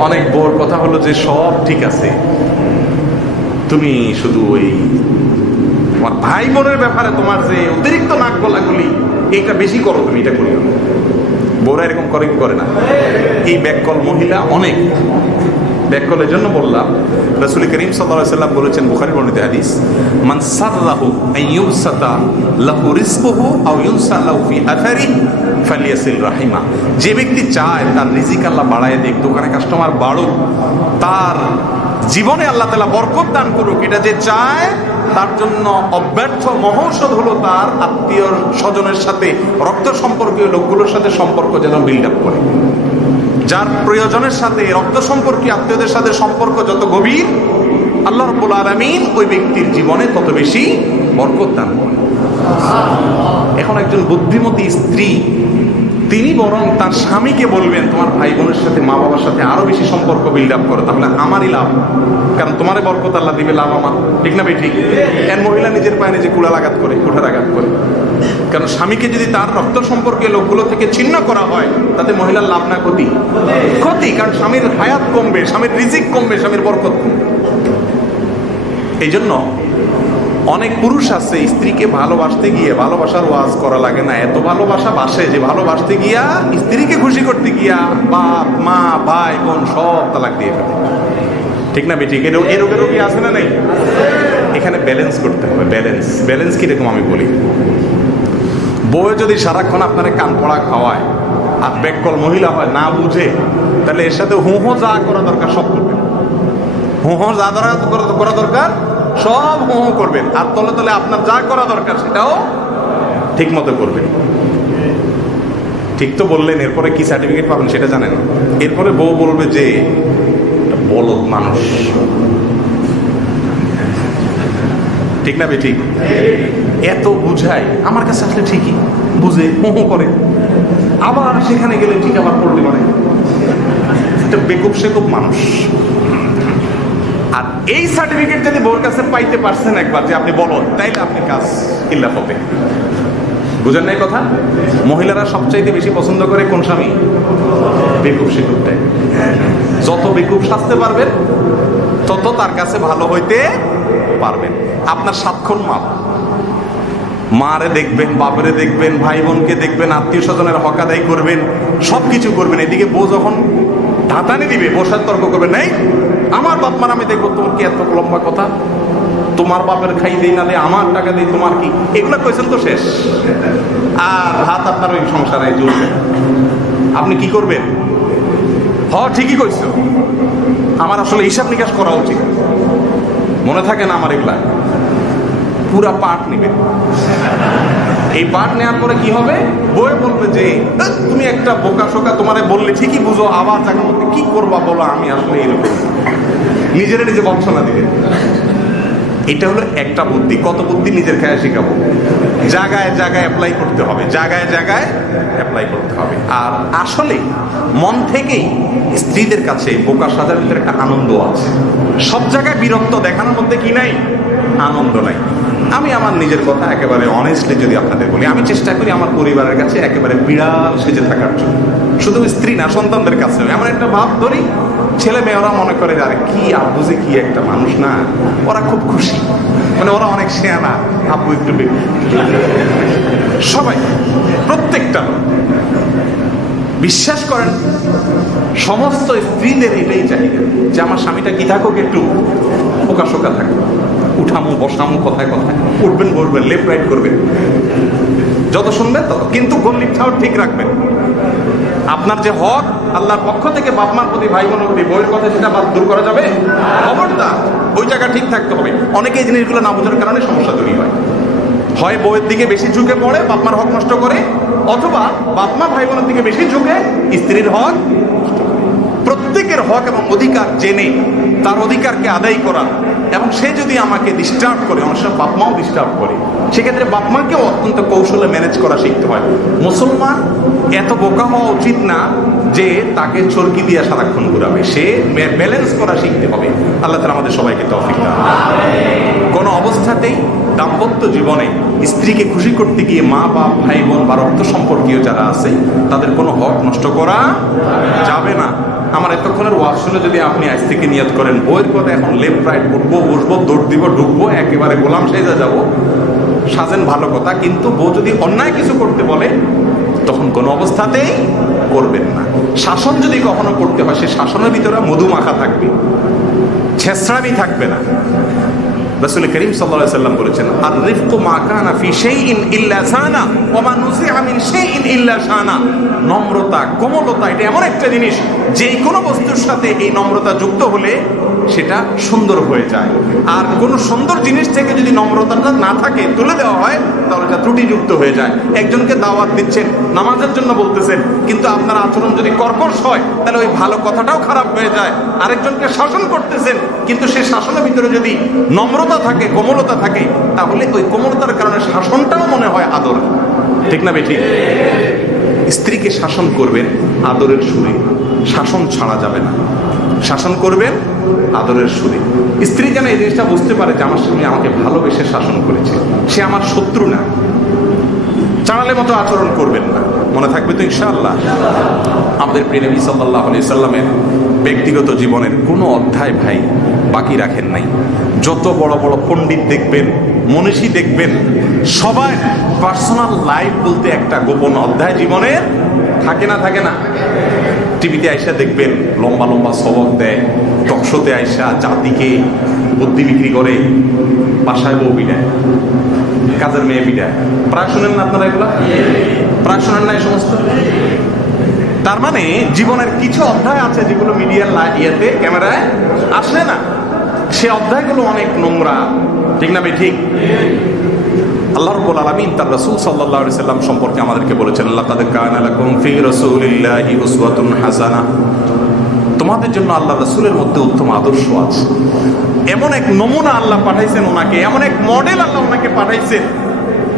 অনেক বউর কথা হলো যে সব ঠিক আছে, তুমি শুধু ওই তোমার ভাই বোনের ব্যাপারে তোমার যে অতিরিক্ত নাক গলাগুলি এইটা বেশি করো, তুমি এটা করিও। বউরা এরকম করে কি করে না? এই ব্যাককল মহিলা অনেক। ব্যাককলের জন্য বললাম, রাসূল করিম সাল্লাল্লাহু আলাইহি ওয়াসাল্লাম বলেছেন, বুখারী বর্ণিত হাদিস, মান সাররাহু আইয়ুসাতা লাহু রিজকুহু আও ইউনসা লাহু ফি আথারি ফালিয়াসিল রাহিমা। যে ব্যক্তি চায় তার রিজিক আল্লাহ বাড়ায় দেখ, দোকানে কাস্টমার বাড়ুক, তার জীবনে আল্লাহ তাআলা বরকত দান করুক, এটা যে চায় তার জন্য অব্যর্থ মহৌষধ হলো তার আত্মীয় স্বজনের সাথে, রক্ত সম্পর্কীয় লোকগুলোর সাথে সম্পর্ক যেন বিল্ড আপ করে। যার প্রয়োজনের সাথে, রক্ত সম্পর্কীয় আত্মীয়দের সাথে সম্পর্ক যত গভীর, আল্লাহ রাব্বুল আলামিন ওই ব্যক্তির জীবনে তত বেশি বরকত দান করেন। এখন একজন বুদ্ধিমতী স্ত্রী তিনি বরং তার স্বামীকে বলবেন, তোমার ভাই বোনের সাথে, মা বাবার সাথে আরো বেশি সম্পর্ক বিল্ড আপ করো, তাহলে আমারই লাভ, কারণ তোমারই বরকত আল্লাহ দিবে, লাভ আমার, ঠিক না ভাই? ঠিক। এর মহিলা নিজের পায়ে নিজে কুড়ালাঘাত করে, কুঠারাঘাত করে। কারণ স্বামীকে যদি তার রক্ত সম্পর্কে লোকগুলো থেকে ছিন্ন করা হয়, তাতে মহিলার লাভ না ক্ষতি? ক্ষতি, কারণ স্বামীর হায়াত কমবে, স্বামীর রিজিক কমবে, স্বামীর বরকত কমবে। এই জন্য অনেক পুরুষ আছে স্ত্রীকে ভালোবাসতে গিয়ে ভালোবাসার ওয়াজ করা লাগে না, এত ভালোবাসা বাসে যে ভালোবাসতে গিয়া, স্ত্রীকে খুশি করতে গিয়া বাপ মা ভাই বোন সব তালাক দিয়ে ফেলে, ঠিক না বেঠিক? এই রোগের রোগী আছে না নেই? এখানে ব্যালেন্স করতে হবে। ব্যালেন্স কিরকম আমি বলি, বউ যদি সারাক্ষণ আপনার কান পড়া খাওয়ায় আর ব্যাককল মহিলা হয়, না বুঝে, তাহলে এর সাথে হু হু যা করা দরকার সব করবেন, হু হু যা করা দরকার সব হু হু করবেন, আর তলে তলে আপনার যা করা দরকার সেটাও ঠিক মতো করবেন। ঠিক তো বললেন, এরপরে কি সার্টিফিকেট পাবেন সেটা জানেন? এরপরে বউ বলবে যে বলদ মানুষ, ঠিক না বে? ঠিক। এত বুঝাই, আমার কাছে আসলে ঠিকই বুঝে হু হু করে, আবার সেখানে গেলে ঠিক আবার পড়লে মানে একটা বেকুব সেকুব মানুষ। আর এই সার্টিফিকেট যদি বউর কাছে পাইতে পারছেন একবার যে আপনি বলদ, তাইলে আপনি কাজ ইল্লাফ হবে। বুঝেন নাই কথা? মহিলারা সবচাইতে বেশি পছন্দ করে কোন স্বামী? বেকুব সেকুবটাই। যত বেকুব সাজতে পারবেন তত তার কাছে ভালো হইতে পারবেন। আপনার সাতক্ষণ মাপ, মারে দেখবেন, বাপরে দেখবেন, ভাই বোনকে দেখবেন, আত্মীয় স্বজনের হক আদায় করবেন, সবকিছু করবেন। এদিকে বউ যখন ধাতানি দিবে, বসার তর্ক করবেন, নাই আমার বাপ মার আমি দেখবো, তোমার কি এত লম্বা কথা, তোমার বাপের খাই দেই না দেয়, আমার টাকা দেই, তোমার কি, এগুলা কইছেন তো শেষ। আর হাত আপনার ওই সংসারে জ্বলবে, আপনি কি করবেন? ঠিকই কইছো, আমার আসলে হিসাব নিকাশ করা উচিত, মনে থাকে না আমার এগুলা। পুরা পাঠ নিবে। এই পাঠ নেওয়ার পরে কি হবে? বয়ে বলবে যে তুমি একটা বোকা শোকা, তোমারে বললে ঠিকই বুঝো, আবার জায়গা মধ্যে কি করবা বলো, আমি আসলে এরকম নিজেরা নিজে বঞ্চনা দিবে। এটা হলো একটা বুদ্ধি। কত বুদ্ধি নিজের খায় শিখাবো? জায়গায় জায়গায় অ্যাপ্লাই করতে হবে, জায়গায় জায়গায় অ্যাপ্লাই করতে হবে। আর আসলে মন থেকেই স্ত্রীদের কাছে বোকা সাজার ভিতরে একটা আনন্দ আছে। সব জায়গায় বিরক্ত দেখানোর মধ্যে কি নাই? আনন্দ নাই। আমি আমার নিজের কথা একেবারে অনেস্টলি যদি আপনাদের বলি, আমি চেষ্টা করি আমার পরিবারের কাছে একেবারে বিড়াল সেজে থাকার জন্য। শুধু স্ত্রী না, সন্তানদের কাছে এমন একটা ভাব ধরি, ছেলে মেয়েরা মনে করে আরে কি আব্বু যে কি একটা মানুষ না, ওরা খুব খুশি, মানে ওরা অনেক শেয়ানা, আব্বু একটু সবাই প্রত্যেকটা বিশ্বাস করেন সমস্ত স্ত্রীদের এটাই চাহিদা যে আমার স্বামীটা কি থাকুক, একটু পোকাশোকা থাকুক, উঠামো বসামো, কথায় কথায় উঠবেন বলবেন, লেফট রাইট করবেন, যত শুনবেন তত, কিন্তু গল্লিটাও ঠিক রাখবেন। আপনার যে হক আল্লাহর পক্ষ থেকে বাপ মার প্রতি, ভাই বোনের প্রতি, বইয়ের কথা সেটা দূর করা যাবে? খবরদার, ওই জায়গা ঠিক থাকতে হবে। অনেকে এই জিনিসগুলো না বোঝার কারণে সমস্যা তৈরি হয়। হয় বউয়ের দিকে বেশি ঝুঁকে পড়ে, বাপ মার হক নষ্ট করে, অথবা বাপ মা ভাই বোনের দিকে বেশি ঝুঁকে স্ত্রীর হক। প্রত্যেকের হক এবং অধিকার জেনে তার অধিকারকে আদায় করা, এবং সে যদি আমাকে ডিস্টার্ব করে, অনেক সময় বাপ মাও ডিস্টার্ব করে, সেক্ষেত্রে বাপ মাকেও অত্যন্ত কৌশলে ম্যানেজ করা শিখতে হয়। মুসলমান এত বোকা হওয়া উচিত না যে তাকে চরকি দিয়ে সারাক্ষণ ঘুরাবে, সে ব্যালেন্স করা শিখতে হবে। আল্লাহ তাআলা আমাদের সবাইকে তৌফিক দান। কোনো অবস্থাতেই দাম্পত্য জীবনে স্ত্রীকে খুশি করতে গিয়ে মা বাপ ভাই বোন বা রক্ত সম্পর্কীয় যারা আছে তাদের কোনো হক নষ্ট করা যাবে না। আমার এতক্ষণের ওয়াজ শুনে যদি আপনি আজ থেকে নিয়ত করেন বইয়ের কথা এখন লেফট রাইট উঠবো বসবো দৌড় দিব ঢুকবো একেবারে গোলাম সেজে যাব, সাজেন ভালো কথা, কিন্তু বউ যদি অন্যায় কিছু করতে বলে তখন কোনো অবস্থাতেই করবেন না। শাসন যদি কখনো করতে হয় সে শাসনের ভিতরে মধু মাখা থাকবে, ছেঁচড়ামি থাকবে না। রাসূল করিম সাল্লাল্লাহু আলাইহি ওয়াসাল্লাম বলেছেন, আর রিফকু মা কানা ফি শাইইন ইল্লা সানা ওয়া মা নুযিআ মিন শাইইন ইল্লা শানা। নম্রতা, কোমলতা এটা এমন একটা জিনিস যে কোনো বস্তুর সাথে এই নম্রতা যুক্ত হলে সেটা সুন্দর হয়ে যায়। আর কোন সুন্দর জিনিস থেকে যদি নম্রতাটা না থাকে, তুলে দেওয়া হয়, তাহলে এটা ত্রুটিযুক্ত হয়ে যায়। একজনকে দাওয়াত দিচ্ছেন, নামাজের জন্য বলতেছেন, কিন্তু আপনার আচরণ যদি কর্কশ হয় তাহলে ওই ভালো কথাটাও খারাপ হয়ে যায়। আরেকজনকে শাসন করতেছেন, কিন্তু সেই শাসনের ভিতরে যদি নম্রতা থাকে, কোমলতা থাকে, তাহলে ওই কোমলতার কারণে শাসনটাও মনে হয় আদর। ঠিক না বেঠিক? স্ত্রীকে শাসন করবেন আদরের সুরে, শাসন ছাড়া যাবে না। শাসন করবেন আদরের সুরে। স্ত্রী যেন এই জিনিসটা বুঝতে পারে যে আমার স্বামী আমাকে ভালোবেসে শাসন করেছে, সে আমার শত্রু না। চাড়ালে মতো আচরণ করবেন না, মনে থাকবে তো ইনশাআল্লাহ? আমাদের প্রিয় নবী সাল্লাল্লাহু আলাইহি সাল্লামের ব্যক্তিগত জীবনের কোনো অধ্যায় ভাই বাকি রাখেন নাই। যত বড় বড় পণ্ডিত দেখবেন, মনীষী দেখবেন, সবাই পার্সোনাল লাইফ বলতে একটা গোপন অধ্যায় জীবনের থাকে না? থাকে না? টিভিতে আইসা দেখবেন লম্বা লম্বা সবক দেয়, টকশোতে আইসা জাতিকে বুদ্ধি বিক্রি করে, বাসায় বউ বিদায়, কাজের মেয়ে বিদায়। প্রায় শোনেন না আপনারা এগুলা? প্রায় শোনেন না এই সমস্ত? তার মানে জীবনের কিছু অধ্যায় আছে যেগুলো মিডিয়ার ইয়েতে ক্যামেরায় আসে না, সে অধ্যায়গুলো অনেক নোংরা। ঠিক না ঠিক? আল্লাহ রাব্বুল আলামিন তার রাসূল সাল্লাল্লাহু আলাইহি সাল্লাম সম্পর্কে আমাদেরকে বলেছেন, লাকাদ কানা লাকুম ফি রাসূলিল্লাহি উসওয়াতুন হাসানাহ। তোমাদের জন্য আল্লাহ রাসূলের মধ্যে উত্তম আদর্শ আছে। এমন এক নমুনা আল্লাহ পাঠাইছেন ওনাকে, এমন এক মডেল আল্লাহ ওনাকে পাঠাইছেন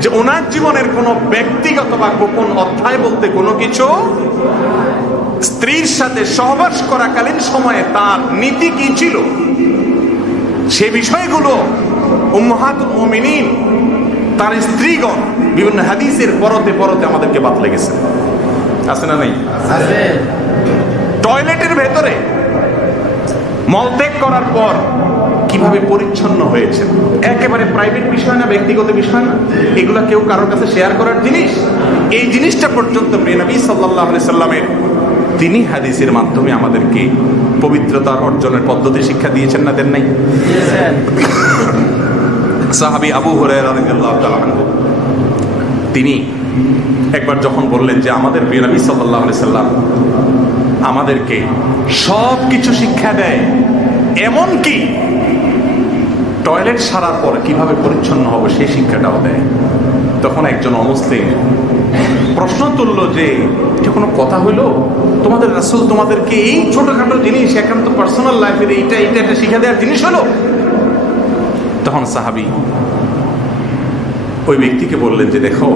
যে ওনার জীবনের কোনো ব্যক্তিগত বা গোপন অধ্যায় বলতে কোনো কিছু, স্ত্রীর সাথে সহবাস করাকালীন সময়ে তার নীতি কি ছিল সে বিষয়গুলো উম্মাহাতুল মুমিনিন, তার স্ত্রীগণ বিভিন্ন হাদিসের পরতে পরতে আমাদেরকে বাতলে গেছে। আছে না নাই? আছে। টয়লেটের ভেতরে মলত্যাগ করার পর কিভাবে পরিচ্ছন্ন হয়েছে, একেবারে প্রাইভেট বিষয় না, ব্যক্তিগত বিষয় না, এগুলা কেউ কারোর কাছে শেয়ার করার জিনিস। এই জিনিসটা পর্যন্ত প্রিয় নবী সাল্লাল্লাহু আলাইহি সাল্লামের তিনি হাদিসের মাধ্যমে আমাদেরকে পবিত্রতার অর্জনের পদ্ধতি শিক্ষা দিয়েছেন না? দেন নাই? সাহাবী আবু হুরায়রা রাদিয়াল্লাহু তাআলা আনহু তিনি একবার যখন বললেন যে আমাদের প্রিয় নবী সাল্লাল্লাহু আলাইহি সাল্লাম আমাদেরকে সব কিছু শিক্ষা দেয়, এমন কি টয়লেট সারার পর কিভাবে পরিচ্ছন্ন হবে সেই শিক্ষাটাও দেয়। তখন একজন অমুসলিম প্রশ্ন তুললো যে এটা কোনো কথা হইলো, তোমাদের রাসূল তোমাদেরকে এই ছোটখাটো জিনিস, একান্ত পার্সোনাল লাইফের এইটা এটা এটা শিক্ষা দেওয়ার জিনিস হলো? তখন সাহাবী ওই ব্যক্তিকে বললেন যে, দেখো,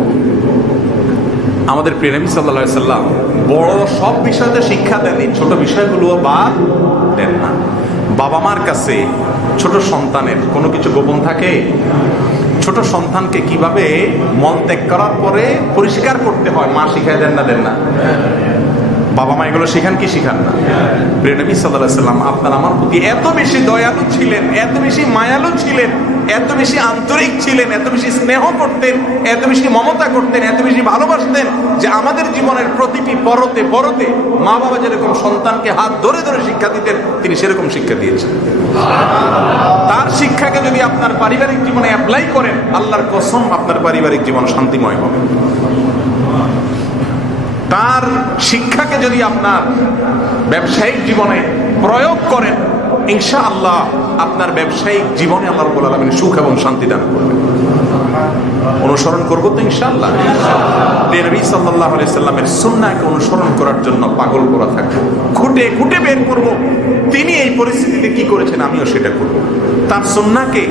আমাদের প্রিয় নবী সাল্লাল্লাহু আলাইহি সাল্লাম বড় সব বিষয়তে শিক্ষা দেননি, ছোট বিষয়গুলো বাদ দেন না। বাবা মার কাছে ছোট সন্তানের কোনো কিছু গোপন থাকে? ছোট সন্তানকে কিভাবে মল ত্যাগ করার পরে পরিষ্কার করতে হয় মা শিখাই দেন না? দেন না? বাবা মা এগুলো শিখান কি শিখান না? প্রিয় নবী সাল্লাল্লাহু আলাইহি সাল্লাম আপনার আমার প্রতি এত বেশি দয়ালু ছিলেন, এত বেশি মায়ালু ছিলেন, এত বেশি আন্তরিক ছিলেন, এত বেশি স্নেহ করতেন, এত বেশি মমতা করতেন, এত বেশি ভালোবাসতেন যে আমাদের জীবনের প্রতিটি পরতে পরতে মা বাবা যেরকম সন্তানকে হাত ধরে ধরে শিক্ষা দিতেন, তিনি সেরকম শিক্ষা দিয়েছেন। তার শিক্ষাকে যদি আপনার পারিবারিক জীবনে অ্যাপ্লাই করেন, আল্লাহর কসম আপনার পারিবারিক জীবন শান্তিময় হবে। তার শিক্ষাকে যদি আপনার ব্যবসায়িক জীবনে প্রয়োগ করেন, ইনশাআল্লাহ আপনার ব্যবসায়িক জীবনে আল্লাহ রাব্বুল আলামিন সুখ এবং শান্তি দান করবেন। অনুসরণ করব তো ইনশাআল্লাহ। নবী সাল্লাল্লাহু আলাইহি সাল্লামের সুন্নাহকে অনুসরণ করার জন্য পাগল করা থাকবো, খুঁটে খুঁটে বের করব তিনি এই পরিস্থিতিতে কি করেছেন, আমিও সেটা করব। তার সুন্নাহকে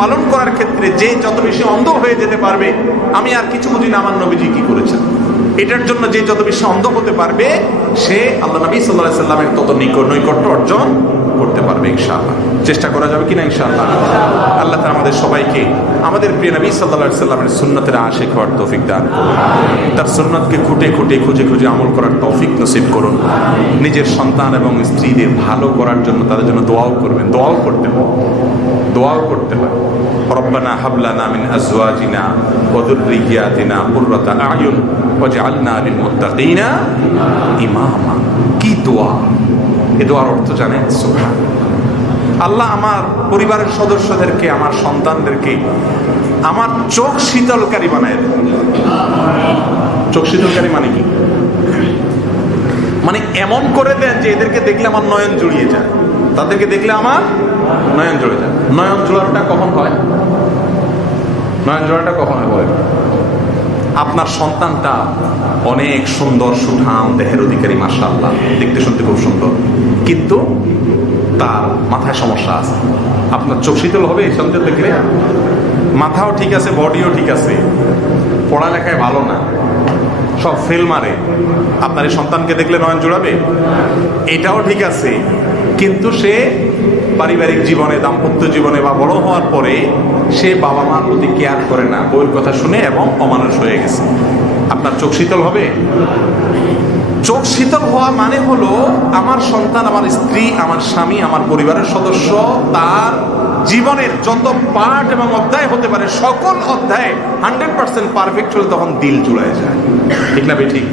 পালন করার ক্ষেত্রে যে যত বেশি অন্ধ হয়ে যেতে পারবে, আমি আর কিছু বুঝি না আমার নবীজি কি করেছেন, এটার জন্য যে যত বেশি অন্ধ হতে পারবে, সে আল্লাহ নবী সাল্লাল্লাহু আলাইহি সাল্লামের তত নৈকট্য অর্জন করতে পারবে ইনশাআল্লাহ। চেষ্টা করা যাবে কিনা ইনশাআল্লাহ? আল্লাহ তাআলা আমাদের সবাইকে আমাদের প্রিয় নবী সাল্লাল্লাহু আলাইহি সাল্লামের সুন্নতের আশিক হওয়ার তৌফিক দান করুন। তার সুন্নতকে খুঁটে খুঁটে খুঁজে খুঁজে আমল করার তৌফিক নসিব করুন। নিজের সন্তান এবং স্ত্রীদের ভালো করার জন্য তাদের জন্য দোয়াও করবেন। দোয়াও করতে হয়। রব্বানা হাব লানা মিন আজওয়াজিনা ওয়া যুররিয়াতিনা কুররাতা আ'য়ুন ওয়াজআলনা লিল মুত্তাকিনা ইমামা। কি দোয়া! এই দোয়ার অর্থ জানেন? সুবহানাল্লাহ। আল্লাহ আমার পরিবারের সদস্যদেরকে, আমার সন্তানদেরকে আমার চোখ শীতলকারী বানায় দেন। চোখ শীতলকারী মানে কি? মানে এমন করে দেন যে এদেরকে দেখলে আমার নয়ন জুড়িয়ে যায়, তাদেরকে দেখলে আমার নয়ন জুড়ে যায়। নয়ন জোড়াটা কখন হয়? নয়ন জোড়াটা কখন হয় বলেন? আপনার সন্তানটা অনেক সুন্দর, সুঠাম দেহের অধিকারী, মাশাআল্লাহ, দেখতে শুনতে খুব সুন্দর, কিন্তু তার মাথায় সমস্যা আছে। আপনার চোখ শীতল হবে এই সন্তান দেখলে? মাথাও ঠিক আছে, বডিও ঠিক আছে, পড়ালেখায় ভালো না, সব ফেল মারে, আপনার এই সন্তানকে দেখলে নয়ন জোড়াবে? এটাও ঠিক আছে, কিন্তু সে পারিবারিক জীবনে, দাম্পত্য জীবনে বা বড় হওয়ার পরে সে বাবা মার প্রতি কেয়ার করে না, বউয়ের কথা শুনে এবং অমানুষ হয়ে গেছে। আপনার চোখ শীতল হবে? চোখ শীতল হওয়া মানে হলো আমার সন্তান, আমার স্ত্রী, আমার স্বামী, আমার পরিবারের সদস্য, তার জীবনের যত পার্ট এবং অধ্যায় হতে পারে সকল অধ্যায় 100% পারফেক্ট হলে তখন দিল জুড়ায় যায়। ঠিক না ঠিক?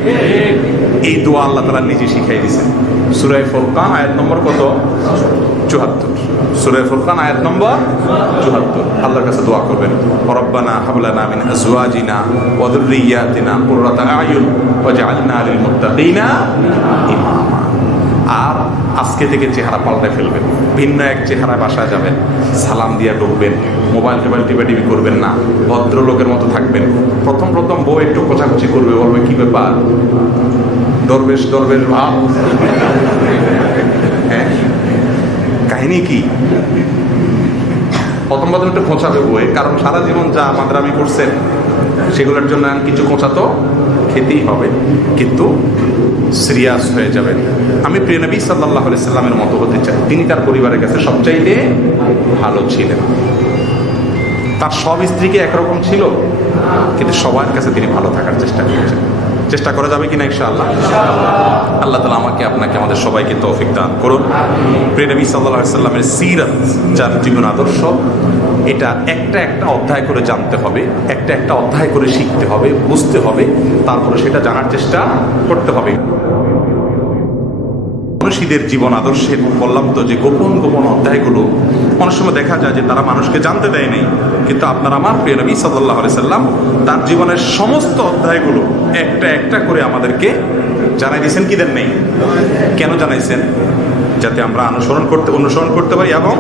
এই দোয়া আল্লাহ তাআলা নিজে শিখাই দিয়েছেন। সূরা ফুরকান আয়াত নম্বর কত? 74। সূরা ফুরকান আয়াত নম্বর 74। আল্লাহর কাছে দোয়া করবেন, রব্বানা হাব লানা মিন আজওয়াজিনা ওয়া যুররিয়াতিনা কুররাতা আ'য়ুন ওয়াজআলনা লিল মুত্তাকিনা ইমামা। আর আজকে থেকে চেহারা পাল্টে ফেলবেন, ভিন্ন এক চেহারায় বাসায় যাবেন, সালাম দিয়ে ঢুকবেন, মোবাইল টিপি করবেন না, ভদ্রলোকের মতো থাকবেন। প্রথম বউ একটু কোচাকুচি করবে, বলবে কি ব্যাপার, দরবেশ ভাব, হ্যাঁ কাহিনী কি? প্রথম একটু খোঁচাবে বই, কারণ সারা জীবন যা মাদ্রামি করছেন সেগুলোর জন্য কিছু খোঁচা তো খেতেই হবে, কিন্তু সিরিয়াস হয়ে যাবেন। আমি প্রিয় নবী সাল্লাল্লাহু আলাইহি সাল্লামের মতো হতে চাই। তিনি তার পরিবারের কাছে সবচাইতে ভালো ছিলেন। তার সব স্ত্রীকে একরকম ছিল, কিন্তু সবার কাছে তিনি ভালো থাকার চেষ্টা করেছেন। চেষ্টা করা যাবে কিনা ইনশাআল্লাহ? আল্লাহ তাআলা আমাকে, আপনাকে, আমাদের সবাইকে তৌফিক দান করুন। প্রিয় নবী সাল্লাল্লাহু আলাইহি সাল্লামের সিরাত, যার জীবন আদর্শ, এটা একটা অধ্যায় করে জানতে হবে, একটা অধ্যায় করে শিখতে হবে, বুঝতে হবে, তারপরে সেটা জানার চেষ্টা করতে হবে। মানুষীদের জীবন আদর্শের বললাম তো যে গোপন অধ্যায়গুলো অনেক সময় দেখা যায় যে তারা মানুষকে জানতে দেয় নাই, কিন্তু আপনার আমার প্রিয় নবী সাল্লাল্লাহু আলাইহি সাল্লাম তার জীবনের সমস্ত অধ্যায়গুলো একটা করে আমাদেরকে জানাই দিয়েছেন। কি দেন নেই? কেন জানাইছেন? যাতে আমরা অনুসরণ করতে পারি এবং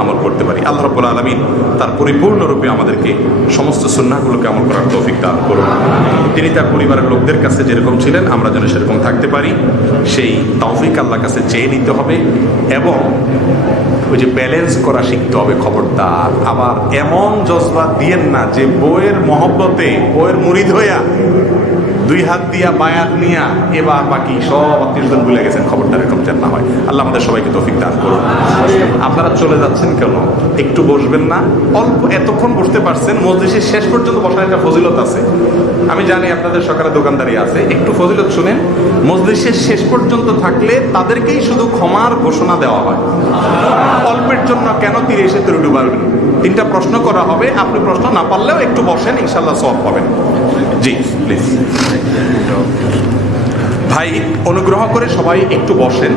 আমল করতে করতে পারি। আল্লাহ রাব্বুল আলামিন তার পরিপূর্ণরূপে আমাদেরকে সমস্ত সুন্নাহগুলোকে আমল করার তৌফিক দান করুন। তিনি তার পরিবারের লোকদের কাছে যেরকম ছিলেন আমরা যেন সেরকম থাকতে পারি, সেই তৌফিক আল্লাহর কাছে চেয়ে নিতে হবে। এবং ওই যে ব্যালেন্স করা শিখতে হবে, খবরদার আবার এমন জজবা দিয়েন না যে বইয়ের মহব্বতে বইয়ের মুরিদ হইয়া 2 হাত দিয়া বায়াত নিয়া এবার বাকি সব আত্মীয়স্বজন ভুলে গেছেন, খবরদার এরকম যেন না হয়। আল্লাহ আমাদের সবাইকে তৌফিক দান করুন। আপনারা চলে যাচ্ছেন কেন? একটু বসবেন না? অল্প এতক্ষণ বসতে পারছেন, মজলিসের শেষ পর্যন্ত বসার একটা ফজিলত আছে। আমি জানি আপনাদের সকালে দোকানদারি আছে, একটু ফজিলত শুনেন। মজলিসের শেষ পর্যন্ত থাকলে তাদেরকেই শুধু ক্ষমার ঘোষণা দেওয়া হয়। অল্পের জন্য কেন তীরে এসে তীরে ডুবাবেন? 3টা প্রশ্ন করা হবে, আপনি প্রশ্ন না পারলেও একটু বসেন, ইনশাল্লাহ সওয়াব পাবেন। জি প্লিজ ভাই, অনুগ্রহ করে সবাই একটু বসেন।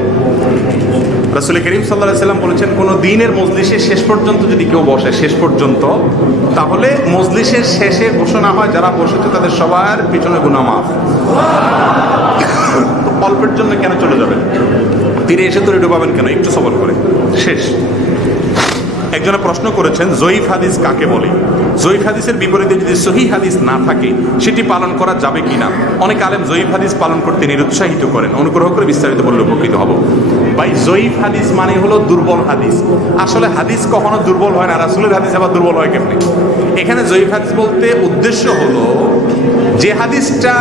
রাসূল করিম সাল্লাল্লাহু আলাইহি ওয়াসাল্লাম বলেছেন, কোন দিনের মজলিসের শেষ পর্যন্ত যদি কেউ বসে, শেষ পর্যন্ত, তাহলে মজলিসের শেষে ঘোষণা হয় যারা বসেছে তাদের সবার পিছনে গুনাহ মাফ। অল্পের জন্য কেন চলে যাবেন? তীরে এসে তো ডুবাবেন কেন? একটু সবর করে। শেষ। একজনে প্রশ্ন করেছেন, জয়ীফ হাদিস কাকে বলে? জয়ীফ হাদিসের বিপরীতে যদি সহিহ হাদিস না থাকে সেটি পালন করা যাবে কিনা? অনেক আলেম জয়ীফ হাদিস পালন করতে নিরুৎসাহিত করেন। অনুগ্রহ করে বিস্তারিত বললে উপকৃত হব। ভাই, জয়ীফ হাদিস মানে হলো দুর্বল হাদিস। আসলে হাদিস কখনো দুর্বল হয় না, রাসূলের হাদিস আবার দুর্বল হয় কেমনে? এখানে জয়ীফ হাদিস বলতে উদ্দেশ্য হলো যে হাদিসটা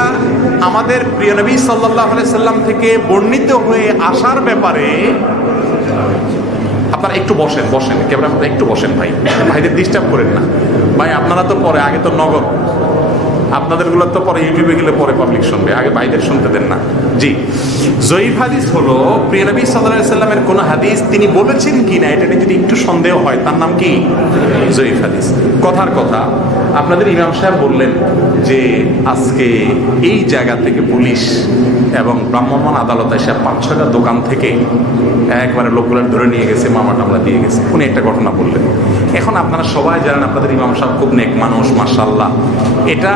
আমাদের প্রিয় নবী সাল্লাল্লাহু আলাইহি সাল্লাম থেকে বর্ণিত হয়ে আসার ব্যাপারে। আপনারা একটু বসেন, ক্যামেরা একটু বসেন ভাই, ভাইদের ডিস্টার্ব করেন না ভাই। আপনারা তো পরে, আগে তো নগদ, আপনাদেরগুলো তো পরে ইউটিউবে গেলে পরে পাবলিক শুনবে, আগে ভাইদের শুনতে দেন না। জি, জয়ীফ হাদিস হলো প্রিয় নবী সাল্লাল্লাহু আলাইহি সাল্লামের কোন হাদিস তিনি বলেছেন কিনা এটা যদি একটু সন্দেহ হয়, তার নাম কি? জয়ীফ হাদিস। কথার কথা, আপনাদের ইমাম সাহেব বললেন যে আজকে এই জায়গা থেকে পুলিশ এবং ভ্রাম্যমাণ আদালত এসে 5-6টা দোকান থেকে একবারে লোকগুলো ধরে নিয়ে গেছে, মামলা টামলা দিয়ে গেছে। উনি একটা ঘটনা বললেন। এখন আপনারা সবাই জানেন আপনাদের ইমাম সাহেব খুব নেক মানুষ, মাশাআল্লাহ। এটা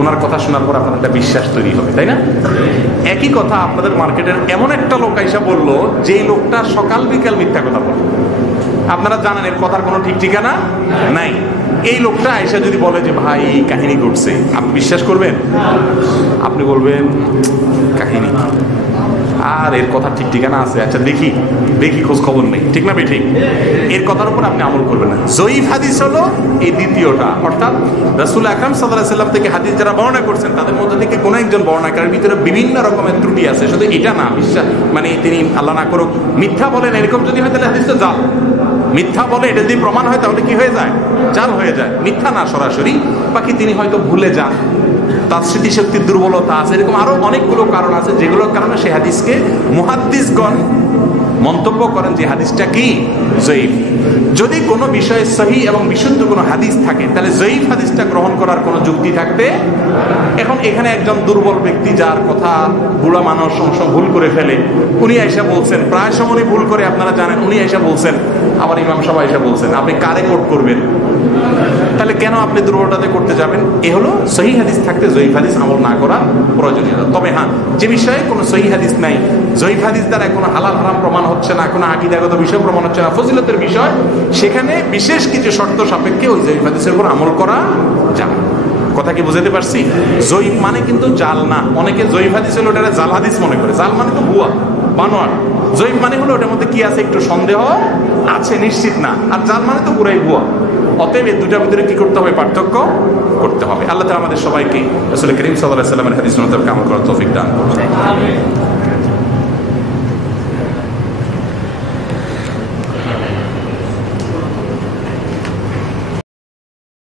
ওনার কথা শোনার পর আপনার একটা বিশ্বাস তৈরি হবে, তাই না? একই কথা আপনাদের মার্কেটের এমন একটা লোক আইসা বললো যেই লোকটা সকাল বিকাল মিথ্যা কথা বলে। আপনারা জানেন এর কথার কোনো ঠিক ঠিকানা নাই। এই লোকটা আইসা যদি বলে যে ভাই এই কাহিনী ঘটছে, আপনি বিশ্বাস করবেন? আপনি বলবেন কাহিনী, আর এর কথা ঠিক ঠিকানা আছে, আচ্ছা দেখি খোঁজ খবর নেই, ঠিক না বেঠিক? এর কথার উপর আপনি আমল করবেন না। জয়ীফ হাদিস হলো এই দ্বিতীয়টা, অর্থাৎ রাসূল আকরাম সাল্লাল্লাহু আলাইহি সাল্লাম থেকে হাদিস যারা বর্ণনা করছেন তাদের মধ্যে থেকে কোনো একজন বর্ণনাকারীর ভিতরে বিভিন্ন রকমের ত্রুটি আছে। শুধু এটা না, বিশ্বাস মানে তিনি আল্লাহ না করুক মিথ্যা বলেন, এরকম যদি হয় তাহলে হাদিসটা জাল। মিথ্যা বলে এটা যদি প্রমাণ হয় তাহলে কি হয়ে যায়? জাল হয়ে যায়। মিথ্যা না সরাসরি, বাকি তিনি হয়তো ভুলে যান, তার স্মৃতিশক্তির দুর্বলতা আছে, এরকম আরো অনেকগুলো কারণ আছে যেগুলোর কারণে সেই হাদিসকে মুহাদ্দিসগণ মন্তব্য করেন যে হাদিসটা কি? জয়ীফ। যদি কোনো বিষয়ে সহিহ এবং বিশুদ্ধ কোনো হাদিস থাকে তাহলে জয়ীফ হাদিসটা গ্রহণ করার কোনো যুক্তি থাকতে। এখন এখানে একজন দুর্বল ব্যক্তি যার কথা বুড়া মানুষ অংশ ভুল করে ফেলে, উনি আইসা বলছেন, প্রায় সময় ভুল করে, আপনারা জানেন, উনি আইসা বলছেন, আবার ইমাম সাহেব আইসা বলছেন, আপনি কারে কোট করবেন? তাহলে কেন আপনি দুর্বলতাতে করতে যাবেন? এ হলো সহিহ হাদিস থাকতে জয়ীফ হাদিস আমল না করা প্রয়োজনীয়তা। তবে হ্যাঁ, যে বিষয়ে কোনো সহিহ হাদিস নাই, জয়ীফ হাদিস দ্বারা কোনো হালাল হারাম প্রমাণ হচ্ছে না, কোনো আকীদাগত বিষয় প্রমাণ হচ্ছে না, ফজিলতের বিষয়, সেখানে বিশেষ কিছু শর্ত সাপেক্ষে ওই জয়ীফ হাদিসের উপর আমল করা যাবে। কথা কি বুঝাতে পারছি? জয়ীফ মানে কিন্তু জাল না। অনেকে জয়ীফ হাদিস হলো ওটা জাল হাদিস মনে করে। জাল মানে তো ভুয়া, বানোয়ার। জয়ীফ মানে হলো ওটার মধ্যে কি আছে একটু সন্দেহ আছে, নিশ্চিত না। আর জাল মানে তো পুরাই ভুয়া। অতএব এই দুটার ভিতরে কি করতে হবে? পার্থক্য করতে হবে। আল্লাহ তাআলা আমাদের সবাইকে রাসূল করিম সাল্লাল্লাহু আলাইহি ওয়াসাল্লামের হাদিস মোতাবেক আমল করার তৌফিক দান করুন।